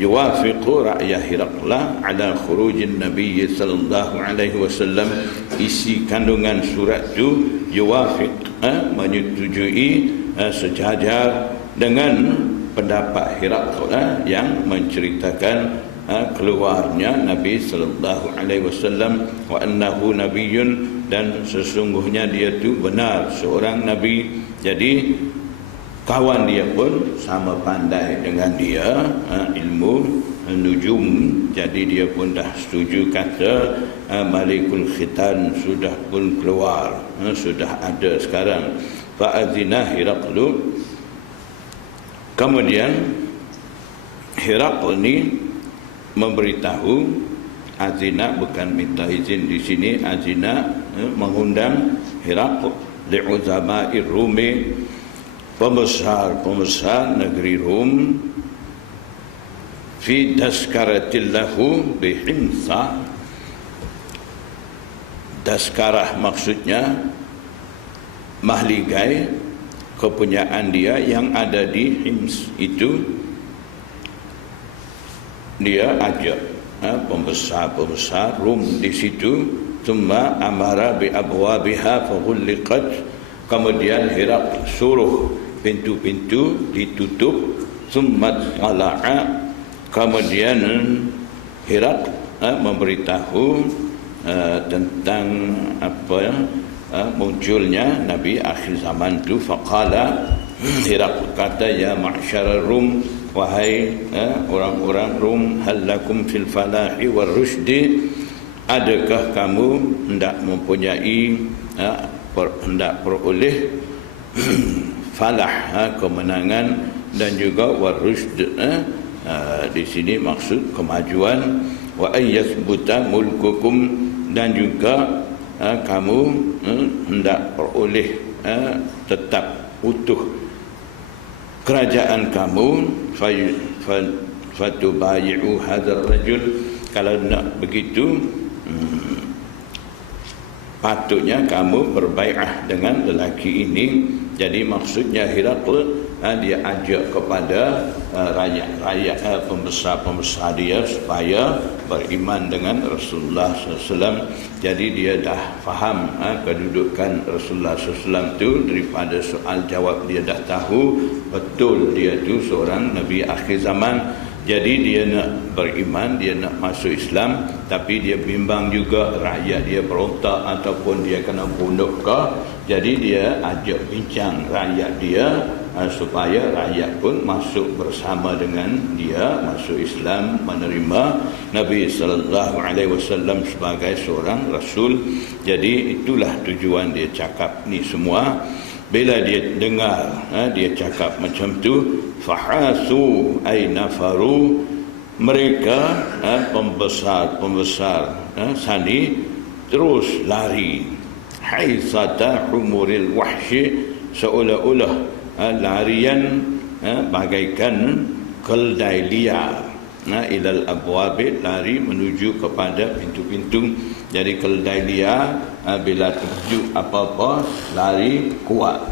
yuwafiqu ra'ya Herakla ala khurujin Nabi sallallahu alaihi wasallam. Isi kandungan surat itu yuwafiq, menyetujui, sejajar dengan pendapat Herakl yang menceritakan keluarnya Nabi sallallahu alaihi wasallam, wa annahu nabiyyun, dan sesungguhnya dia tu benar seorang nabi. Jadi kawan dia pun sama pandai dengan dia ilmu nujum, jadi dia pun dah setuju kata Malikul Khitan sudah pun keluar, sudah ada sekarang. Fa'adzina Heraklu. Kemudian Herakl ni memberitahu, azina bukan minta izin di sini, azina mengundang Herakl li'uzama'ir Rumi, pembesar negeri Rum, fi daskaratillahu bihimsa. Daskarah maksudnya mahligai, kepunyaan dia yang ada di Hims itu. Dia ajak pembesar-pembesar Rum di situ. Thumma amara bi abwabiha faghulliqat. Kemudian Herakl suruh pintu-pintu ditutup. Thumma tala'a. Kemudian Herakl memberitahu tentang munculnya Nabi akhir zaman itu. Faqala, Herakl kata, ya ma'syar Rum, wahai orang-orang Rum, hal lakum fil falahi wal rusydi, adakah kamu hendak mempunyai hendak peroleh falah, kemenangan, dan juga wal rusyd, di sini maksud kemajuan, wa ayyasbuta mulkukum, dan juga kamu hendak peroleh tetap utuh kerajaan kamu. Fatubayi'u hadzal rajul, kalau nak begitu patutnya kamu berbai'ah dengan lelaki ini. Jadi maksudnya Herakl dia ajak kepada rakyat pembesar-pembesar dia supaya beriman dengan Rasulullah SAW. Jadi dia dah faham kedudukan Rasulullah SAW tu, daripada soal jawab dia dah tahu betul dia tu seorang Nabi akhir zaman. Jadi dia nak beriman, dia nak masuk Islam, tapi dia bimbang juga rakyat dia berontak ataupun dia kena bunuh ke. Jadi dia ajak bincang rakyat dia supaya rakyat pun masuk bersama dengan dia, masuk Islam, menerima Nabi sallallahu alaihi wasallam sebagai seorang rasul. Jadi itulah tujuan dia cakap ni semua. Bila dia dengar dia cakap macam tu, fahasu ay nafaru, mereka pembesar sani terus lari, haisata humuril wahsy, seolah-olah larian bagaikan keldai liar, ilal abwabi, lari menuju kepada pintu-pintu. Jadi keldai liar bila terkejut apa-apa lari kuat,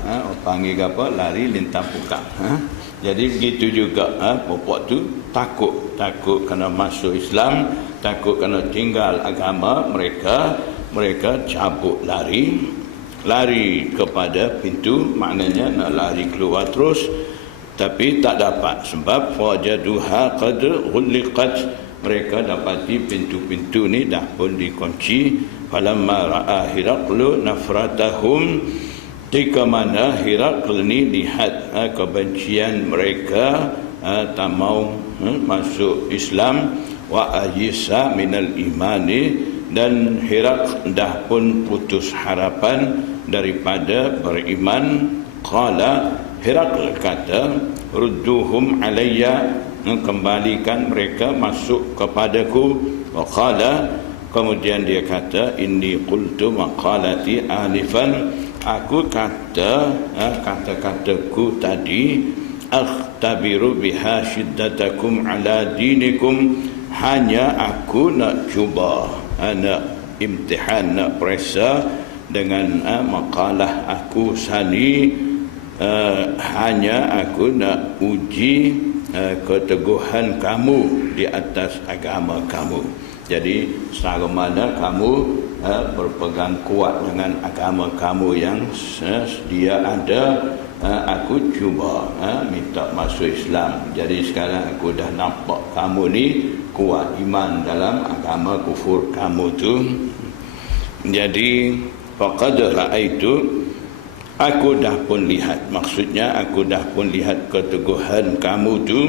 panggil apa, lari lintang pukak. Jadi begitu juga popok tu takut kena masuk Islam, takut kena tinggal agama mereka cabut lari kepada pintu, maknanya nak lari keluar terus, tapi tak dapat sebab fajaduha qad ghulliqat, mereka dapati pintu-pintu ni dah pun dikunci. Falamma ra'a Herakl nafratahum, ketika mana Herakl ni lihat kebencian mereka, tak mau masuk Islam, wa ayisa minal imani, dan Herakl dah pun putus harapan daripada beriman. Qala, Herakl kata, rudduhum alayya, kembalikan mereka masuk kepadaku. Wa qala, kemudian dia kata, inni qultu maqalati anifan, aku kata kata-kataku tadi, akhtabiru biha shiddatakum ala dinikum, hanya aku nak cuba, nak imtihan, nak periksa dengan makalah aku sani, hanya aku nak uji keteguhan kamu di atas agama kamu. Jadi secara mana kamu berpegang kuat dengan agama kamu yang dia ada, aku cuba minta masuk Islam. Jadi sekarang aku dah nampak kamu ni kuat iman dalam agama kufur kamu tu. Jadi faqad ra'aitu, aku dah pun lihat, maksudnya aku dah pun lihat keteguhan kamu tu.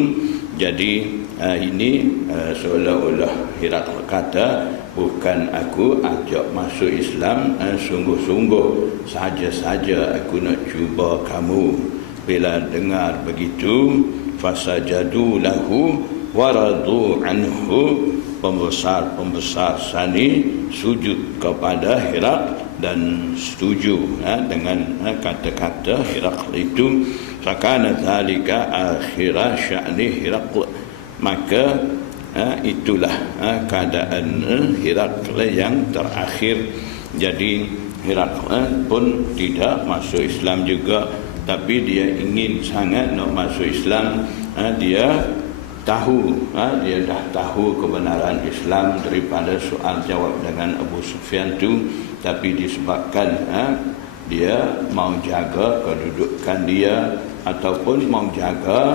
Jadi ini seolah-olah Herakl kata, bukan aku ajak masuk Islam sungguh-sungguh, saja-saja aku nak cuba kamu. Bila dengar begitu, fasajadu lahu waradu anhu, pembesar-pembesar sani sujud kepada Herakl dan setuju dengan kata-kata Herakl itu. Fakana dzalika akhira sya'ni Herakl, maka itulah keadaan Herakl yang terakhir. Jadi Herakl pun tidak masuk Islam juga, tapi dia ingin sangat nak masuk Islam. Dia dah tahu kebenaran Islam daripada soal jawab dengan Abu Sufyan tu, tapi disebabkan dia mau jaga kedudukan dia ataupun mau jaga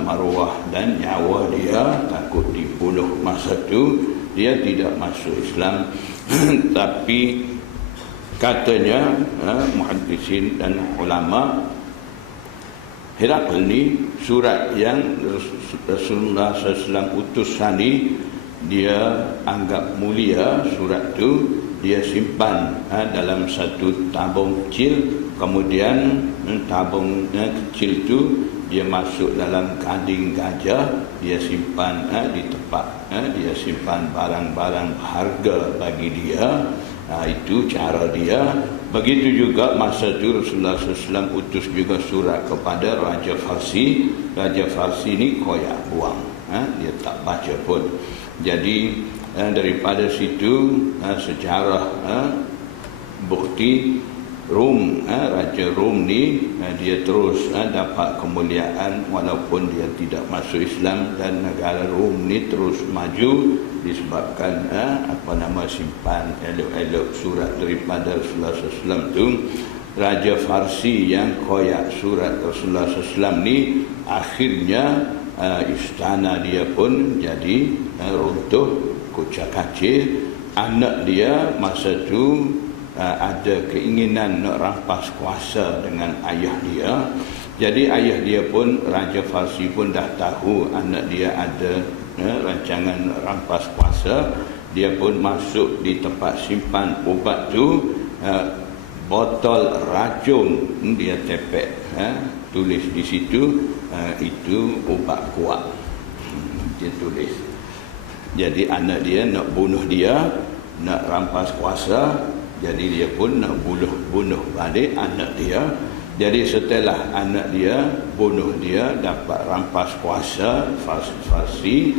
maruah dan nyawa dia, takut dibunuh masa tu, dia tidak masuk Islam. Tapi katanya muhaddisin dan ulama, Herakl ni surat yang Rasulullah SAW utus sani, dia anggap mulia surat tu, dia simpan dalam satu tabung kecil. Kemudian tabung kecil tu dia masuk dalam gading gajah, dia simpan di tempat, dia simpan barang-barang berharga bagi dia. Itu cara dia. Begitu juga masa itu Rasulullah SAW utus juga surat kepada Raja Farsi. Raja Farsi ni koyak buang, dia tak baca pun. Jadi daripada situ sejarah bukti Rom, Raja Rom ni dia terus dapat kemuliaan walaupun dia tidak masuk Islam, dan negara Rom ni terus maju disebabkan simpan elok-elok surat daripada Rasulullah SAW tu. Raja Farsi yang koyak surat Rasulullah SAW ni, akhirnya istana dia pun jadi runtuh, kucak-kacir. Anak dia masa tu ada keinginan nak rampas kuasa dengan ayah dia. Jadi ayah dia pun, Raja Farsi pun dah tahu anak dia ada rancangan rampas kuasa. Dia pun masuk di tempat simpan ubat tu, botol racun dia tepek, tulis di situ, itu ubat kuat, dia tulis. Jadi anak dia nak bunuh dia, nak rampas kuasa. Jadi dia pun nak bunuh balik anak dia. Jadi setelah anak dia bunuh dia, dapat rampas kuasa Farsi,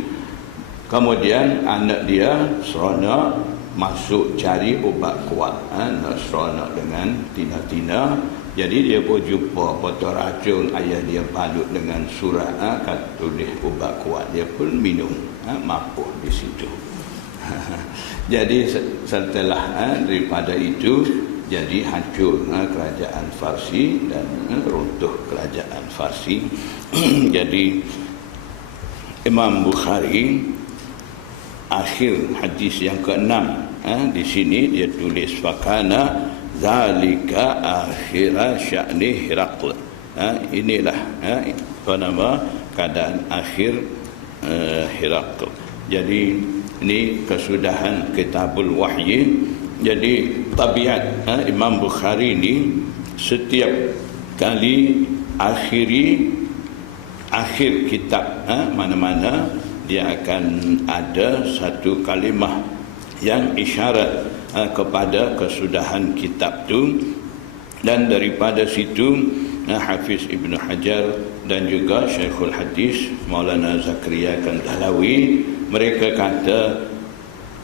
kemudian anak dia seronok masuk cari ubat kuat, nak seronok dengan tina-tina. Jadi dia pun jumpa botol racun, ayah dia balut dengan surat tulis ubat kuat, dia pun minum, mampu di situ. Jadi setelah daripada itu, jadi hancur kerajaan Farsi dan runtuh kerajaan Farsi. Jadi Imam Bukhari akhir hadis yang ke-6 di sini dia tulis fakana zalika akhira sya'ni Herakl. Inilah keadaan akhir Herakl. Jadi ini kesudahan Kitabul Wahyi. Jadi tabiat Imam Bukhari ni setiap kali akhir kitab mana-mana, dia akan ada satu kalimah yang isyarat kepada kesudahan kitab tu. Dan daripada situ Hafiz Ibn Hajar dan juga Syekhul Hadis Maulana Zakaria Kandhlawi, mereka kata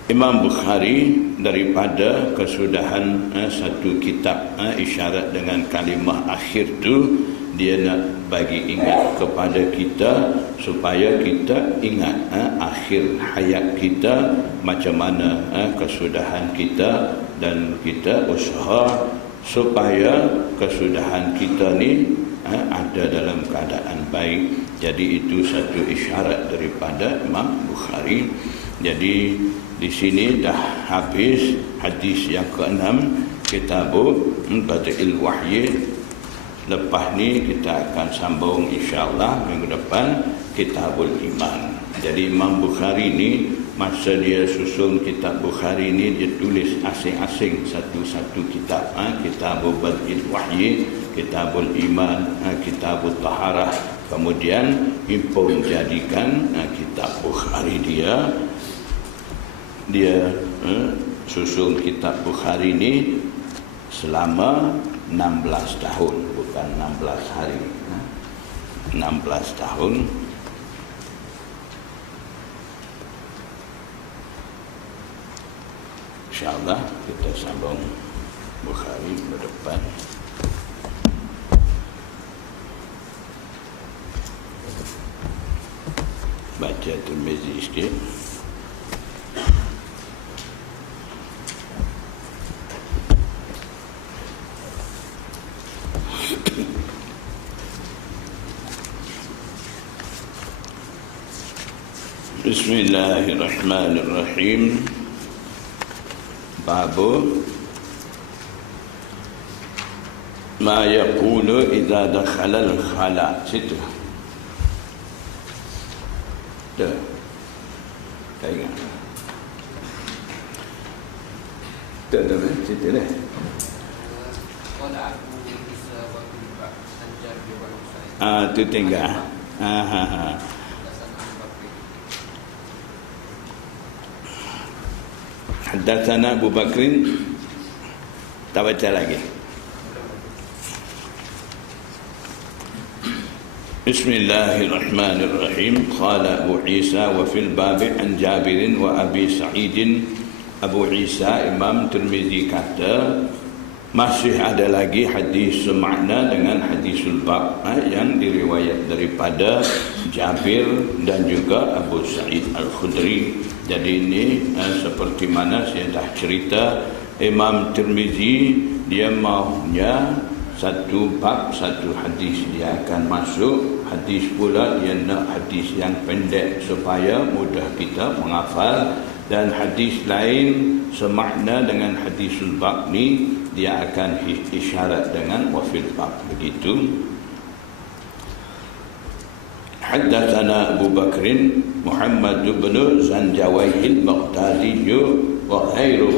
Imam Bukhari daripada kesudahan satu kitab isyarat dengan kalimah akhir tu, dia nak bagi ingat kepada kita supaya kita ingat akhir hayat kita macam mana kesudahan kita, dan kita usaha supaya kesudahan kita ni ada dalam keadaan baik. Jadi itu satu isyarat daripada Imam Bukhari. Jadi di sini dah habis hadis yang ke-6 kitab Bada'il Wahyi. Lepas ni kita akan sambung insya-Allah minggu depan Kitabul Iman. Jadi Imam Bukhari ni masa dia susun kitab Bukhari ni dia tulis asing-asing satu-satu kitab. Kitabul Bada'il Wahyi, Kitabul Iman, Kitabul Taharah. Kemudian himpun jadikan kitab Bukhari dia susun kitab Bukhari ni selama 16 tahun, bukan 16 hari. 16 tahun. InsyaAllah kita sambung Bukhari ke depan. Baca Tirmizi sikit. Bismillahirrahmanirrahim. Babu ma yaqulu idza dakhala al-khala. Situ. Dah. Tengok. Dah situ dah. Tu tinggal. Haddatsana Abu Bakrin. Tak baca lagi. Bismillahirrahmanirrahim. Qala Abu Isa wa fil bab an Jabir wa Abi Sa'id. Abu Isa Imam Tirmizi kata masih ada lagi hadis semakna dengan hadisul bab yang diriwayat daripada Jabir dan juga Abu Sa'id Al-Khudri. Jadi ini seperti mana saya dah cerita, Imam Tirmizi dia maunya satu bab satu hadis dia akan masuk. Hadis pula dia nak hadis yang pendek supaya mudah kita menghafal, dan hadis lain semakna dengan hadisul bab ni dia akan isyarat dengan wafil bab begitu. Haddatsana Abu Bakrin Muhammad bin Zanjawaih al-Baghdadi wa ghairu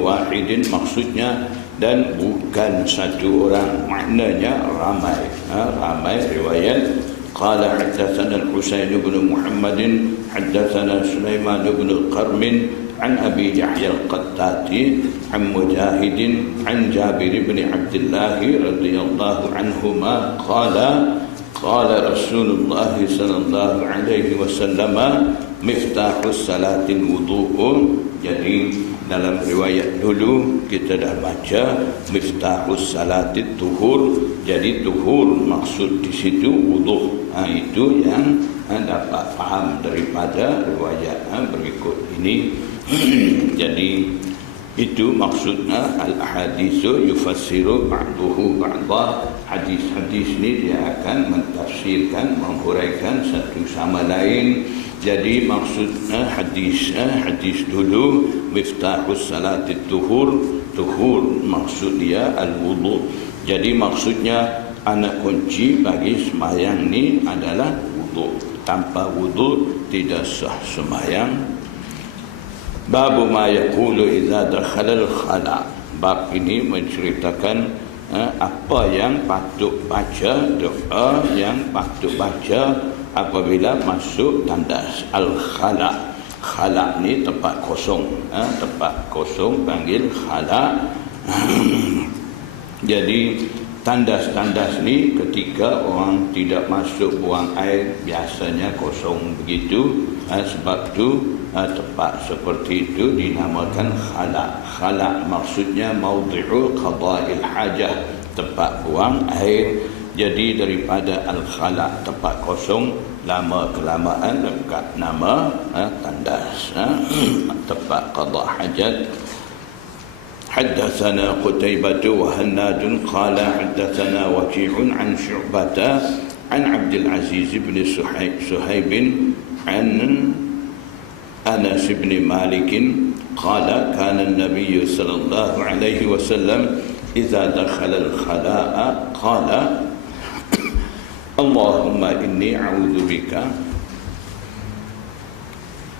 wahidin maksudnya dan bukan satu orang, maknanya ramai riwayat. Qala haddatsana al-Husain bin Muhammad haddatsana Sulaiman bin Qarm an Abi Yahya al-Qattati an Mujahid an Jabir bin Abdullah radhiyallahu anhuma qala Rasulullah sallallahu alaihi wasallam miftahus salatil wudu'. Jadi dalam riwayat dulu kita dah baca miftahus salatit tuhur. Jadi tuhur maksud di situ wudu'. Itu yang dapat faham daripada riwayat berikut ini. Jadi itu maksudnya al-ahaditsu yufassiru ba'duhu ba'dha. Hadis-hadis ni dia akan mentafsirkan, menghuraikan satu sama lain. Jadi maksudnya hadis dulu miftahus salatit tuhur maksud dia al-wudu. Jadi maksudnya anak kunci bagi sembahyang ni adalah wudu. Tanpa wudu tidak sah sembahyang. Babu ma yaqulu idza dakhala al-khala. Bab ini menceritakan apa yang patut baca, doa yang patut baca apabila masuk tandas al-khala. Khala ni tempat kosong, tempat kosong panggil khala. Jadi tandas-tandas ni ketika orang tidak masuk buang air biasanya kosong begitu. Sebab tu tempat seperti itu dinamakan khala. Khala maksudnya maudhi'u qada'il hajah, tempat buang air. Jadi daripada al-khala tempat kosong, lama kelamaan dekat nama tandas, tempat qada' hajat. حدثنا قتيبة وهناد قال حدثنا وكيع عن شعبة عن عبد العزيز بن صهيب عن أنس بن مالك قال كان النبي صلى الله عليه وسلم إذا دخل الخلاء قال اللهم إني أعوذ بك.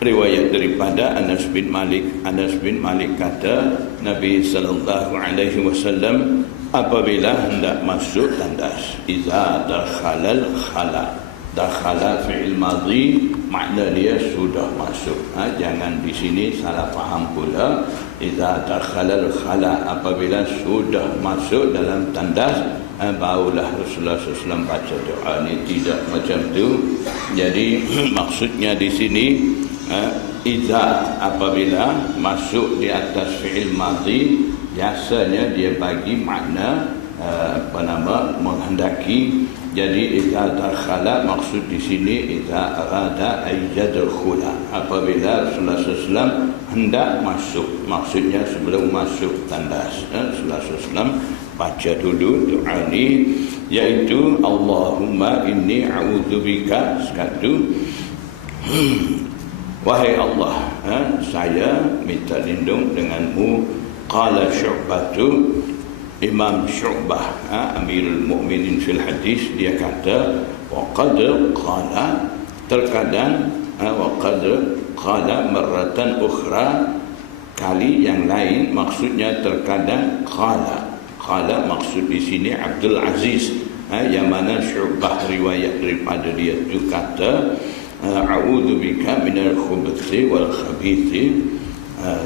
Riwayat daripada Anas bin Malik. Anas bin Malik kata Nabi sallallahu alaihi wasallam apabila hendak masuk tandas, iza dakhalal khala. Dakhala fi'il madhi, makna dia sudah masuk. Jangan di sini salah faham pula. Iza dakhalal khala, apabila sudah masuk dalam tandas, barulah Rasulullah SAW baca doa. Ini tidak macam tu. Jadi maksudnya di sini iza, apabila masuk di atas fi'il madhi, biasanya dia bagi makna menghendaki. Jadi iza dakhala, maksud di sini iza arada ayyadkhula, apabila Rasulullah SAW hendak masuk, maksudnya sebelum masuk tandas. Rasulullah SAW baca dulu doa ini, iaitu Allahumma inni a'udzubika, sekatu wahai Allah, saya minta lindung denganmu. Qala Syu'batu, Imam Syu'bah, Amirul Mukminin fil hadis, dia kata wa qad qala, terkadang wa qad qala marratan ukhra, kali yang lain, maksudnya terkadang qala. Qala maksud di sini Abdul Aziz, yang mana Syu'bah riwayat daripada dia tu kata a'udzu bika minal khubuthi wal khabithi,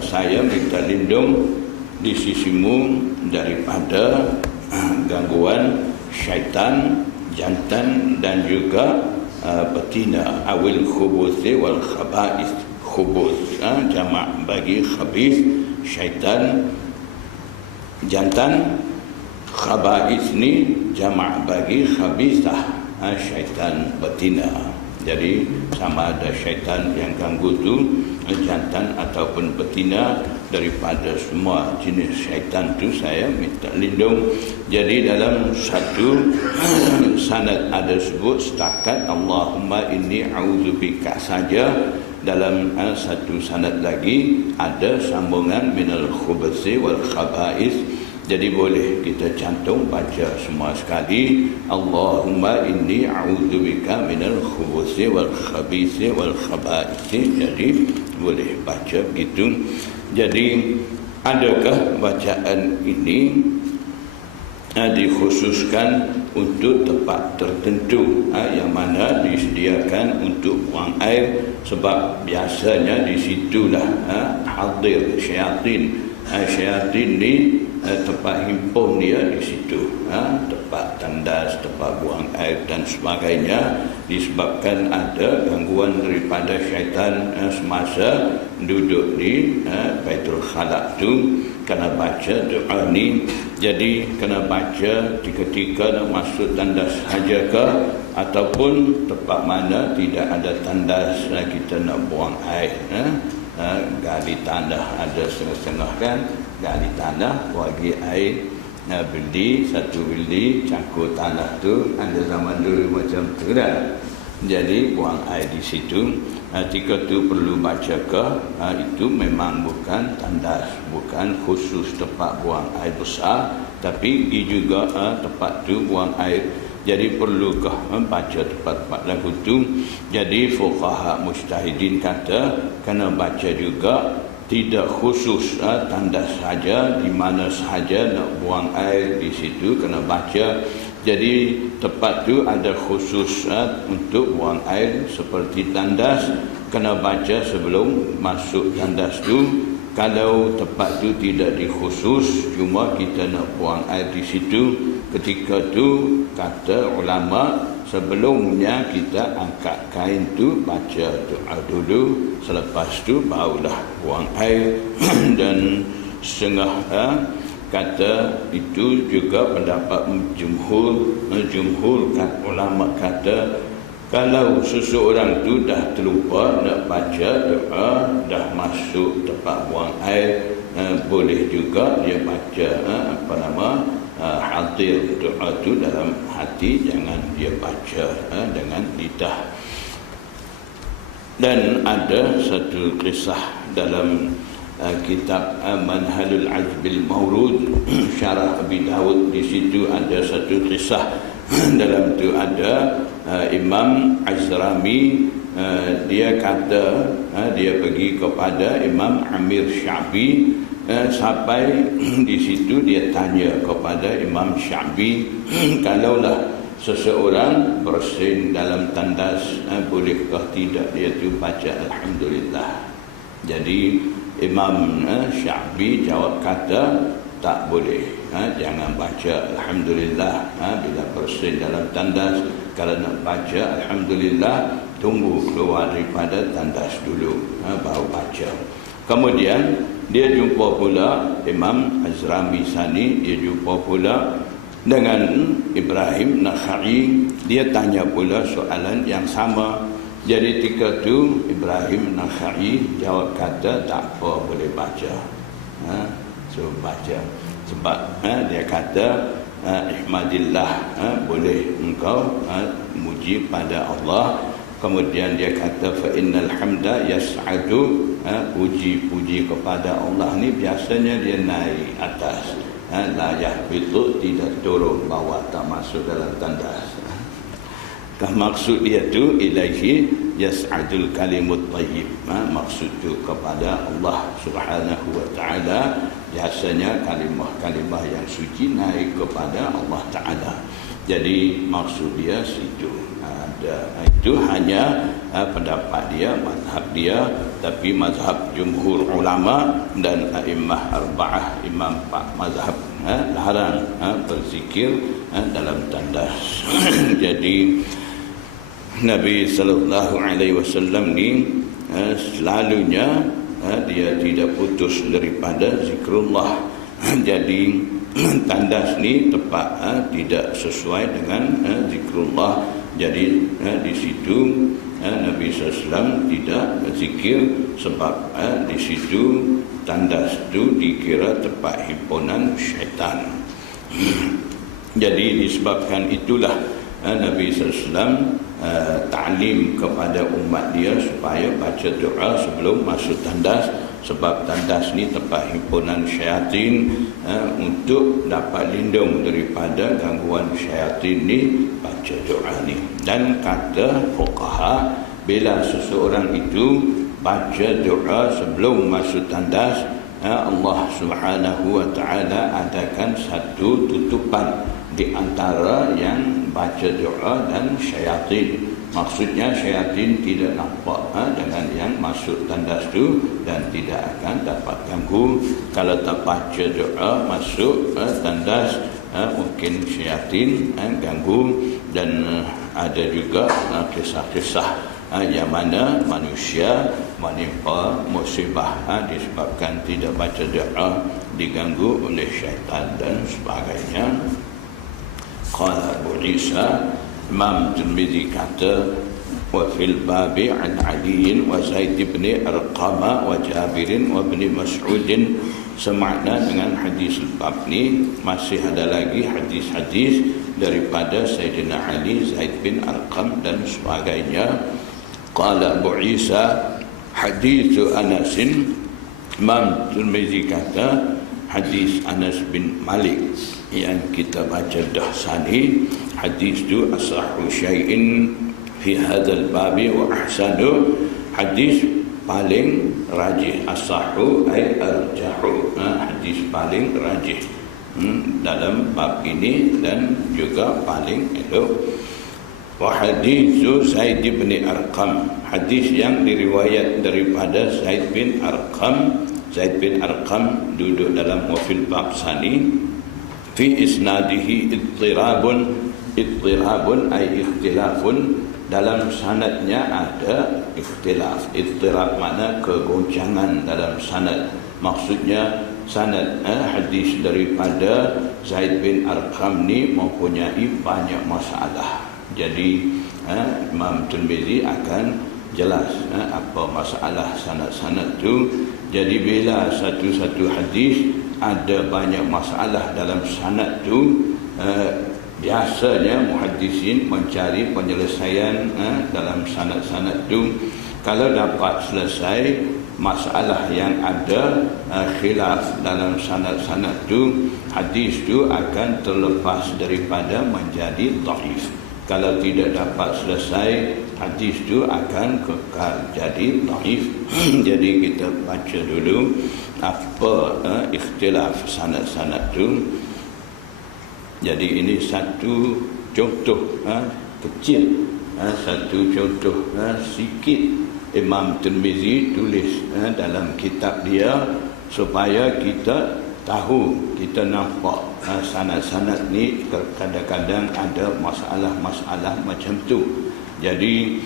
saya minta lindung di sisimu daripada gangguan syaitan jantan dan juga betina. Awil khubuthi wal khaba'ith, khubuth jamak bagi khabith, syaitan jantan. Khaba'ith ni jamak bagi khabithah, syaitan betina. Jadi sama ada syaitan yang ganggu tu jantan ataupun betina, daripada semua jenis syaitan tu saya minta lindung. Jadi dalam satu sanad ada sebut setakat Allahumma inni a'udzubika saja. Dalam satu sanad lagi ada sambungan minal khubuthi wal khaba'ith. Jadi boleh kita cantum baca semua sekali, Allahumma inni a'udzubika minal khubuthi wal khabithi wal khaba'ith. Jadi boleh baca begitu. Jadi adakah bacaan ini dikhususkan untuk tempat tertentu, yang mana disediakan untuk buang air, sebab biasanya di situlah hadir syaitan. Syaitan ni tempat himpun dia di situ, tempat tandas, tempat buang air dan sebagainya. Disebabkan ada gangguan daripada syaitan semasa duduk di Baitul Khala tu, kena baca doa ni. Jadi kena baca ketika nak masuk tandas saja ke, ataupun tempat mana tidak ada tandas kita nak buang air. Gali tanah, ada setengah-setengah kan, gali tanah bagi air, bildi, satu bildi cangkul tanah tu, ada zaman dulu macam tu dah. Jadi buang air di situ. Ketika tu perlu baca ke, itu memang bukan tandas, bukan khusus tempat buang air besar, tapi juga tempat tu buang air. Jadi perlukah membaca tempat-tempat lagu tu? Jadi fuqaha mujtahidin kata kena baca juga, tidak khusus tandas saja, di mana sahaja nak buang air di situ kena baca. Jadi tempat tu ada khusus untuk buang air seperti tandas, kena baca sebelum masuk tandas tu. Kalau tempat tu tidak dikhusus, cuma kita nak buang air di situ, ketika tu kata ulama sebelumnya kita angkat kain tu baca doa dulu, selepas tu barulah buang air. Dan setengah kata itu juga pendapat jumhur ulama kata kalau seseorang tu dah terlupa nak baca doa, dah masuk tempat buang air, boleh juga dia baca hadir doa itu dalam hati, jangan dia baca dengan lidah. Dan ada satu kisah dalam kitab Manhalul Azbil Mawrud Syarah Abi Dawud. Di situ ada satu kisah dalam itu ada Imam Azrami, dia kata dia pergi kepada Imam Amir Sya'bi, sampai di situ dia tanya kepada Imam Sya'bi, kalaulah seseorang bersin dalam tandas, bolehkah tidak dia tu baca Alhamdulillah? Jadi Imam Sya'bi jawab kata tak boleh, jangan baca Alhamdulillah bila bersin dalam tandas. Kalau nak baca Alhamdulillah, tunggu keluar daripada tandas dulu, baru baca. Kemudian dia jumpa pula Imam Azrami Sani, dia jumpa pula dengan Ibrahim Nakhai, dia tanya pula soalan yang sama. Jadi ketika tu Ibrahim Nakhai jawab kata tak apa, boleh baca. So baca sebab dia kata ihmadillah, boleh engkau muji pada Allah. Kemudian dia kata fa innal hamda yas'adu, puji-puji kepada Allah ni biasanya dia naik atas, la yahbitu, tidak turun bawah, tak masuk dalam tandas. Maksud dia tu ilaihi yas'adul kalimut thayyib, maksud tu kepada Allah Subhanahu wa taala, biasanya kalimah-kalimah yang suci naik kepada Allah taala. Jadi maksud dia situ. Itu hanya pendapat dia, mazhab dia, tapi mazhab jumhur ulama dan a'immah arba'ah, imam 4 mazhab larang berzikir dalam tandas. Jadi Nabi sallallahu alaihi wasallam ni selalunya dia tidak putus daripada zikrullah. Jadi tandas ni tepat tidak sesuai dengan zikrullah. Jadi di situ Nabi SAW tidak zikir sebab di situ tandas itu dikira tempat himpunan syaitan. Jadi disebabkan itulah Nabi SAW ta'lim kepada umat dia supaya baca doa sebelum masuk tandas, sebab tandas ni tempat himpunan syaitan. Untuk dapat lindung daripada gangguan syaitan ni, baca doa ni. Dan kata fuqaha, bila seseorang itu baca doa sebelum masuk tandas, Allah Subhanahu wa taala adakan satu tutupan di antara yang baca doa dan syaitan. Maksudnya syaitan tidak nampak dengan yang masuk tandas tu dan tidak akan dapat ganggu. Kalau tak baca doa masuk tandas, mungkin syaitan ganggu. Dan ada juga kisah-kisah yang mana manusia menimpa musibah disebabkan tidak baca doa, diganggu oleh syaitan dan sebagainya. Qala Abu Isa, Imam Tirmizi kata, wa fil babi an Ali wa Zaid bin Arqam wa Jabir wa bin Mas'ud, semakna dengan hadis bab ni. Masih ada lagi hadis-hadis daripada Sayyidina Ali, Zaid bin Arqam dan sebagainya. Qala Abu Isa, hadis Anas, Imam Tirmizi kata hadis Anas bin Malik yang kita baca dah sani, hadis itu asahhu syai'in fi hadzal babi wa ahsanu, hadis paling rajih. Asahhu ay arjahu, hadis paling rajih dalam bab ini dan juga paling elok. Wa hadisu Zaid bin Arqam, hadis yang diriwayat daripada Zaid bin Arqam. Zaid bin Arqam duduk dalam wafil bab sani. Fi isnadihi ittirabun ay ikhtilafun, dalam sanadnya ada ikhtilaf. Ittirab makna kegoncangan dalam sanad. Maksudnya sanad hadis daripada Zaid bin Arqam ni mempunyai banyak masalah. Jadi Imam Tirmizi akan jelas apa masalah sanad-sanad tu. Jadi bila satu-satu hadis ada banyak masalah dalam sanad tu, biasanya muhaddisin mencari penyelesaian dalam sanad-sanad tu. Kalau dapat selesai masalah yang ada khilaf dalam sanad-sanad tu, hadis tu akan terlepas daripada menjadi dhaif. Kalau tidak dapat selesai, hadis tu akan kekal jadi dhaif. Jadi kita baca dulu apa ikhtilaf sanad-sanad tu. Jadi ini satu contoh kecil, satu contoh sikit Imam Tirmizi tulis dalam kitab dia supaya kita tahu, kita nampak sanad-sanad ni kadang-kadang ada masalah-masalah macam tu. Jadi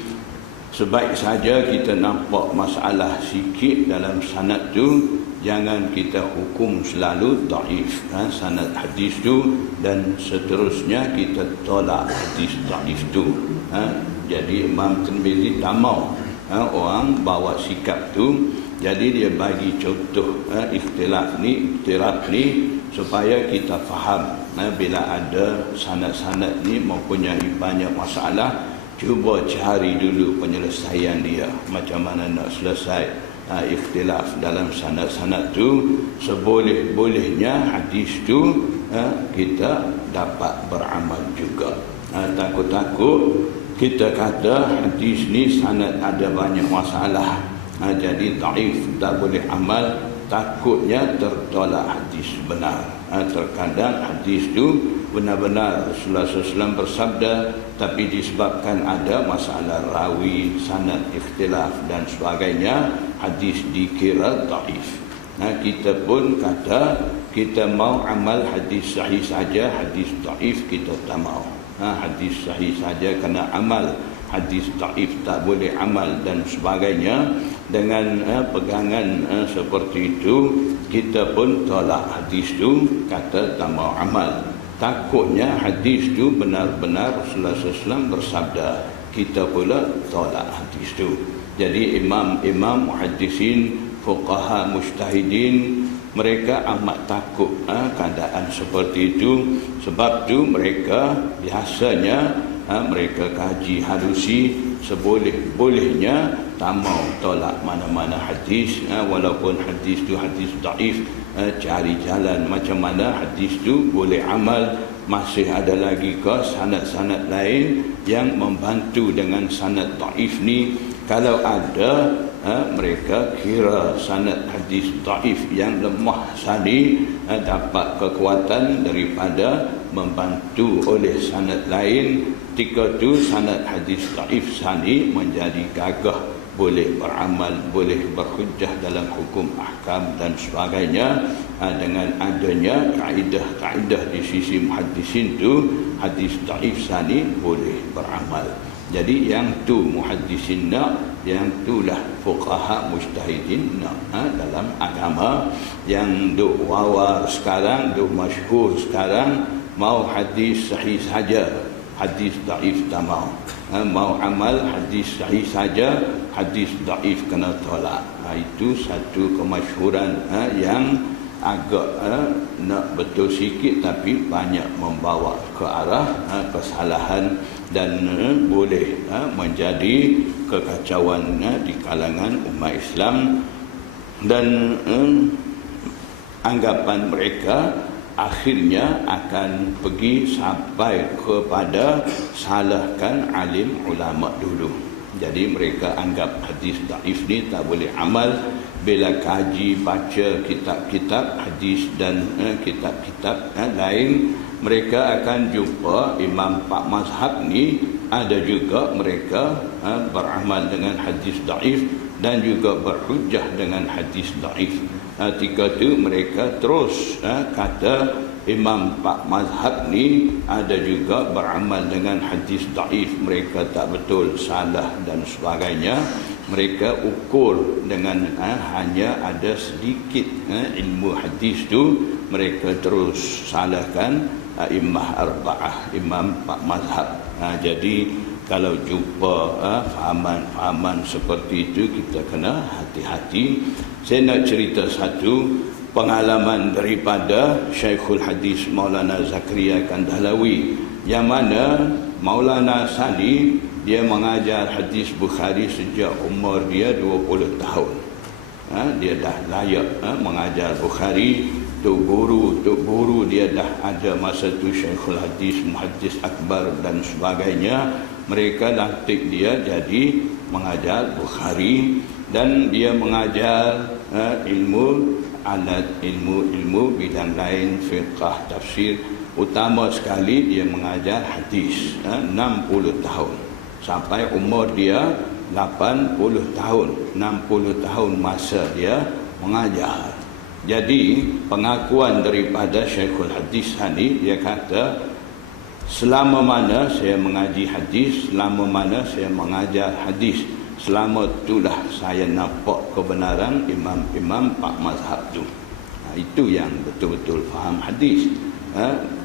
sebaik saja kita nampak masalah sikit dalam sanad tu, jangan kita hukum selalu dhaif sanad hadis tu, dan seterusnya kita tolak hadis dhaif tu. Jadi Imam Tirmizi tak mau orang bawa sikap tu. Jadi dia bagi contoh ikhtilaf ni supaya kita faham bila ada sanad-sanad ni mempunyai banyak masalah, cuba cari dulu penyelesaian dia, macam mana nak selesai ikhtilaf dalam sanad-sanad tu. Seboleh-bolehnya hadis tu kita dapat beramal juga. Takut-takut kita kata hadis ni sanad ada banyak masalah, jadi dhaif, tak boleh amal, takutnya tertolak hadis benar. Terkadang hadis tu benar-benar Rasulullah SAW bersabda, tapi disebabkan ada masalah rawi, sanad ikhtilaf dan sebagainya, hadis dikira dhaif. Kita pun kata kita mau amal hadis sahih saja, hadis dhaif kita tak mau. Hadis sahih saja kena amal, hadis dhaif tak boleh amal dan sebagainya. Dengan pegangan seperti itu, kita pun tolak hadis tu, kata tak mau amal. Takutnya hadis tu benar-benar Rasulullah SAW bersabda, kita pula tolak hadis tu. Jadi imam-imam muhaddisin, fuqaha mujtahidin, mereka amat takut keadaan seperti itu. Sebab tu mereka biasanya mereka kaji halusi, seboleh-bolehnya tak mau tolak mana-mana hadis, walaupun hadis tu hadis dhaif, cari jalan macam mana hadis tu boleh amal. Masih ada lagi ke sanad-sanad lain yang membantu dengan sanad dhaif ni? Kalau ada, mereka kira sanad hadis dhaif yang lemah sani dapat kekuatan daripada membantu oleh sanad lain. Ketika tu sanad hadis dhaif sani menjadi gagah, boleh beramal, boleh berhujjah dalam hukum ahkam dan sebagainya. Dengan adanya kaedah-kaedah di sisi muhaddisin tu, hadis dhaif sani boleh beramal. Jadi yang tu muhaddisin nak, yang itulah fuqaha mujtahidin nak dalam agama. Yang duk wawar sekarang, duk masyhur sekarang, mau hadis sahih saja, hadis dhaif tak mau. Mau amal hadis sahih saja, hadis dhaif kena tolak. Itu satu kemasyhuran yang agak nak betul sikit, tapi banyak membawa ke arah kesalahan dan boleh menjadi kekacauan di kalangan umat Islam. Dan anggapan mereka akhirnya akan pergi sampai kepada salahkan alim ulama dulu. Jadi mereka anggap hadis dhaif ni tak boleh amal. Bila kaji, baca kitab-kitab hadis dan kitab-kitab lain, mereka akan jumpa imam pak mazhab ni ada juga mereka beramal dengan hadis dhaif dan juga berhujjah dengan hadis dhaif. Ketika itu mereka terus kata imam pak mazhab ni ada juga beramal dengan hadis dhaif, mereka tak betul, salah dan sebagainya. Mereka ukur dengan hanya ada sedikit ilmu hadis tu, mereka terus salahkan imam arba'ah, imam pak mazhab. Jadi kalau jumpa fahaman-fahaman seperti itu, kita kena hati-hati. Saya nak cerita satu pengalaman daripada Syekhul Hadis Maulana Zakaria Kandhlawi, yang mana Maulana Sani dia mengajar hadis Bukhari sejak umur dia 20 tahun. Dia dah layak mengajar Bukhari. Tok guru dia dah ada masa tu, Syekhul Hadis, Muhaddis Akbar dan sebagainya. Mereka lantik dia jadi mengajar Bukhari, dan dia mengajar ilmu alat, ilmu bidang lain, fiqh, tafsir. Utama sekali dia mengajar hadis 60 tahun sampai umur dia 80 tahun. 60 tahun masa dia mengajar. Jadi pengakuan daripada Syekhul Hadis Hani, dia kata, selama mana saya mengaji hadis, selama mana saya mengajar hadis, selama itulah saya nampak kebenaran imam-imam pak mazhab tu. Itu yang betul-betul faham hadis.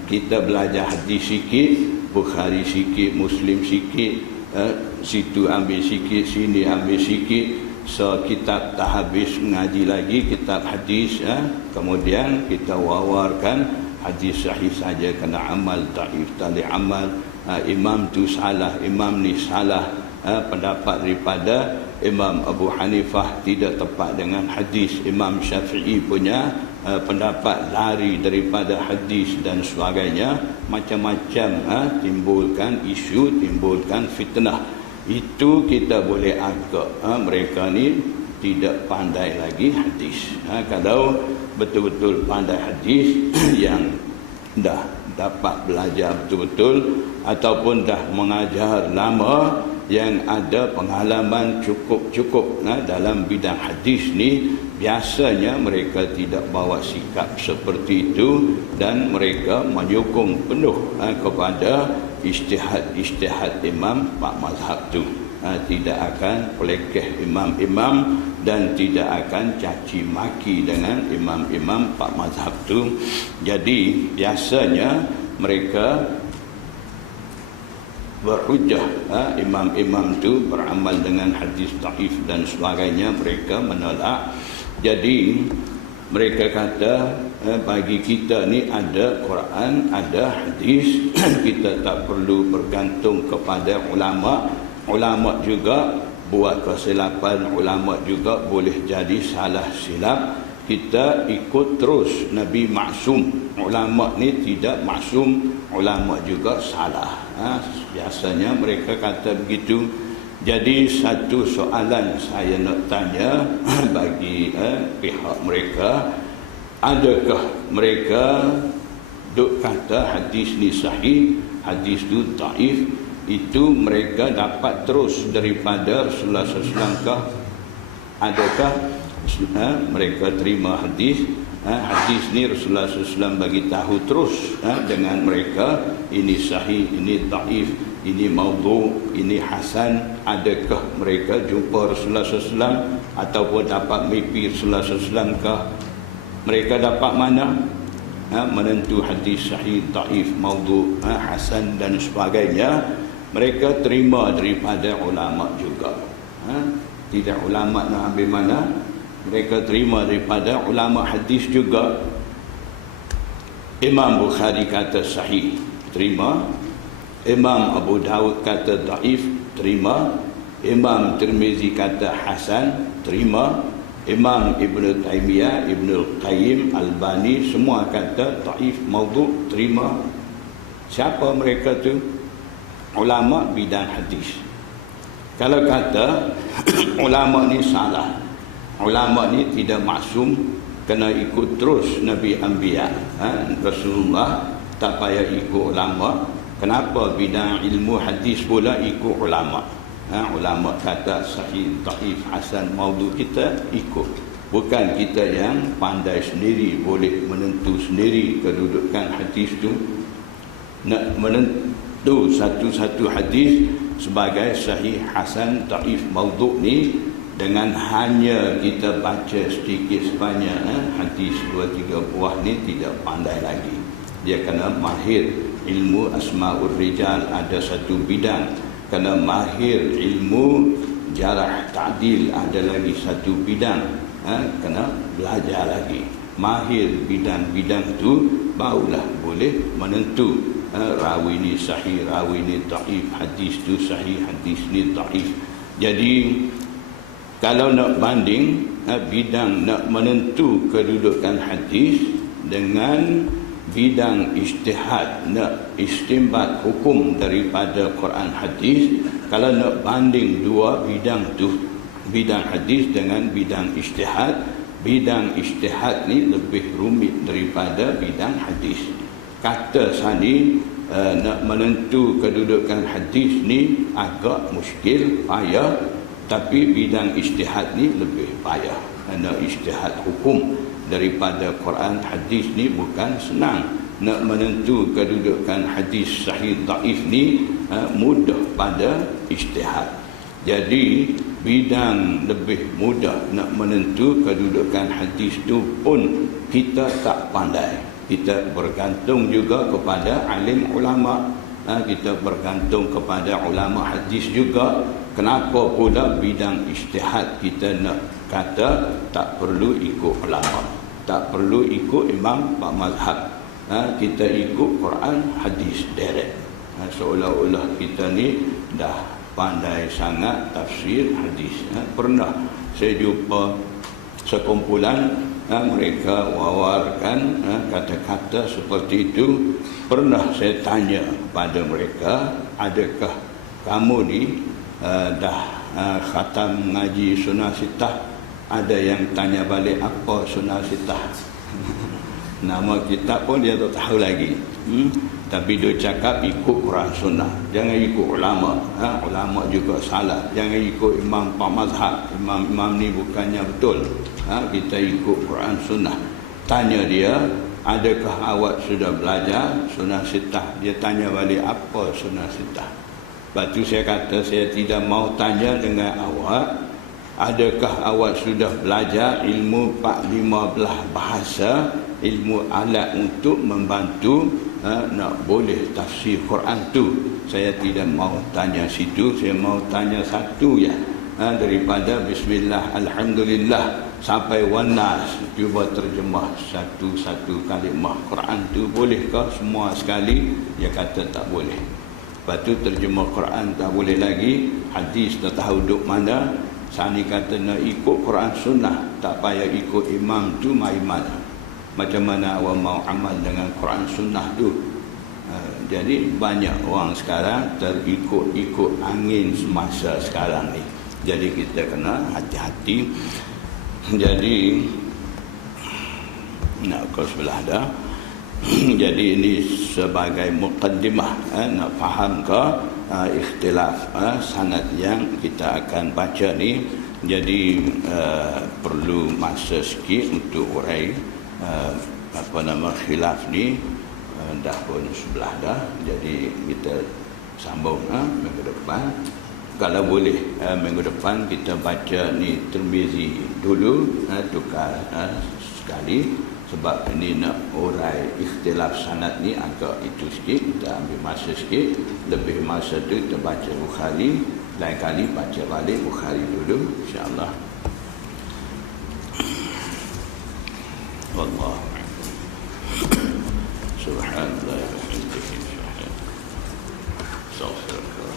Kita belajar hadis sikit, Bukhari sikit, Muslim sikit, situ ambil sikit, sini ambil sikit. So kitab tak habis mengaji lagi kitab hadis, kemudian kita wawarkan hadis sahih saja kena amal, dhaif tak amal, imam tu salah, imam ni salah, pendapat daripada Imam Abu Hanifah tidak tepat dengan hadis, Imam Syafi'i punya pendapat lari daripada hadis dan sebagainya. Macam-macam timbulkan isu, timbulkan fitnah. Itu kita boleh agak mereka ni tidak pandai lagi hadis. Kalau betul-betul pandai hadis yang dah dapat belajar betul-betul ataupun dah mengajar lama, yang ada pengalaman cukup dalam bidang hadis ni, biasanya mereka tidak bawa sikap seperti itu, dan mereka menyokong penuh kepada ijtihad imam pak mazhab tu. Tidak akan pelekeh imam-imam dan tidak akan caci maki dengan imam-imam pak mazhab tu. Jadi biasanya mereka berhujjah, imam-imam tu beramal dengan hadis dhaif dan sebagainya, mereka menolak. Jadi mereka kata, bagi kita ni ada Quran, ada hadis, kita tak perlu bergantung kepada ulama. Ulama juga buat kesilapan, ulama juga boleh jadi salah silap. Kita ikut terus, Nabi maksum, ulama ni tidak maksum, ulama juga salah. Biasanya mereka kata begitu. Jadi satu soalan saya nak tanya bagi pihak mereka, adakah mereka duk kata hadis ni sahih, hadis tu dhaif, itu mereka dapat terus daripada Rasulullah SAW? Adakah mereka terima hadis, hadis ni Rasulullah SAW bagi tahu terus dengan mereka, ini sahih, ini dhaif, ini maudhu', ini hasan? Adakah mereka jumpa Rasulullah SAW ataupun dapat mimpi Rasulullah SAW kah? Mereka dapat mana menentu hadis sahih, dhaif, maudhu', hasan dan sebagainya? Mereka terima daripada ulama juga. Tidak ulama nak ambil mana, mereka terima daripada ulama hadis juga. Imam Bukhari kata sahih, terima. Imam Abu Dawud kata dhaif, terima. Imam Tirmizi kata hasan, terima. Imam Ibn Taymiyah, Ibn Al-Qayyim, Albani semua kata dhaif, maudhu', terima. Siapa mereka tu? Ulama bidang hadis. Kalau kata ulama ni salah, ulama ni tidak maksum, kena ikut terus Nabi Anbiya, Rasulullah, tak payah ikut ulama. Kenapa bidang ilmu hadis pula ikut ulama? Ulama kata sahih, dhaif, hasan, maudhu', kita ikut. Bukan kita yang pandai sendiri, boleh menentu sendiri kedudukan hadis tu. Nak menentu satu-satu hadis sebagai sahih, hasan, dhaif, maudhu' ni dengan hanya kita baca sedikit sebanyak hadis 2-3 buah ni tidak pandai lagi. Dia kena mahir ilmu asma'ur rijal, ada satu bidang. Kerana mahir ilmu jarah ta'dil ada lagi satu bidang, kena belajar lagi. Mahir bidang-bidang tu barulah boleh menentu rawi ni sahih, rawi ni dhaif, hadis tu sahih, hadis ni dhaif. Jadi kalau nak banding bidang nak menentu kedudukan hadis dengan bidang ijtihad nak istinbat hukum daripada Quran hadis, kalau nak banding dua bidang tu, bidang hadis dengan bidang ijtihad ni lebih rumit daripada bidang hadis. Kata sani nak menentu kedudukan hadis ni agak muskil, payah, tapi bidang ijtihad ni lebih payah. Nak ijtihad hukum daripada Quran hadis ni bukan senang. Nak menentu kedudukan hadis sahih dhaif ni mudah pada ijtihad. Jadi bidang lebih mudah nak menentu kedudukan hadis tu pun kita tak pandai. Kita bergantung juga kepada alim ulama. Kita bergantung kepada ulama hadis juga. Kenapa pula bidang ijtihad kita nak kata tak perlu ikut ulama, tak perlu ikut imam pak mazhab, kita ikut Quran hadis direct. Seolah-olah kita ni dah pandai sangat tafsir hadis. Pernah saya jumpa sekumpulan mereka wawarkan kata-kata seperti itu. Pernah saya tanya pada mereka, adakah kamu ni dah khatam ngaji sunnah sittah? Ada yang tanya balik, apa sunnah sittah? Nama kitab pun dia tak tahu lagi. Tapi dia cakap ikut Quran sunnah, jangan ikut ulama. Ulama juga salah, jangan ikut imam pak mazhab. Imam ni bukannya betul. Kita ikut Quran sunnah. Tanya dia, adakah awak sudah belajar sunnah sittah? Dia tanya balik, apa sunnah sittah? Lepas tu saya kata, saya tidak mau tanya dengan awak, adakah awak sudah belajar ilmu 15 bahasa, ilmu alat untuk membantu nak boleh tafsir Quran tu. Saya tidak mau tanya situ, saya mau tanya satu ya, daripada bismillah alhamdulillah sampai wanas, cuba terjemah satu-satu kalimah Quran tu, bolehkah semua sekali? Dia kata tak boleh. Lepas tu terjemah Quran tak boleh lagi, hadis tak tahu duk mana. Sani kata nak ikut Quran sunnah, tak payah ikut imam tu mai mana. Macam mana awak mau amal dengan Quran sunnah tu? Jadi banyak orang sekarang terikut-ikut angin semasa sekarang ni. Jadi kita kena hati-hati. Jadi nak kau sebelah dah. Jadi ini sebagai muqaddimah, nak faham ke ikhtilaf sanad yang kita akan baca ni. Jadi perlu masa sikit untuk urai khilaf ni. Dah pun sebelah dah. Jadi kita sambung minggu depan. Kalau boleh minggu depan kita baca ni Tirmizi dulu, tukar sekali. Sebab ini nak urai ikhtilaf sanad ni agak itu sikit, kita ambil masa sikit. Lebih masa tu kita baca Bukhari, lain kali baca balik Bukhari dulu, insya-Allah. Wallahu subhanallah wa bihamdihi subhanallah.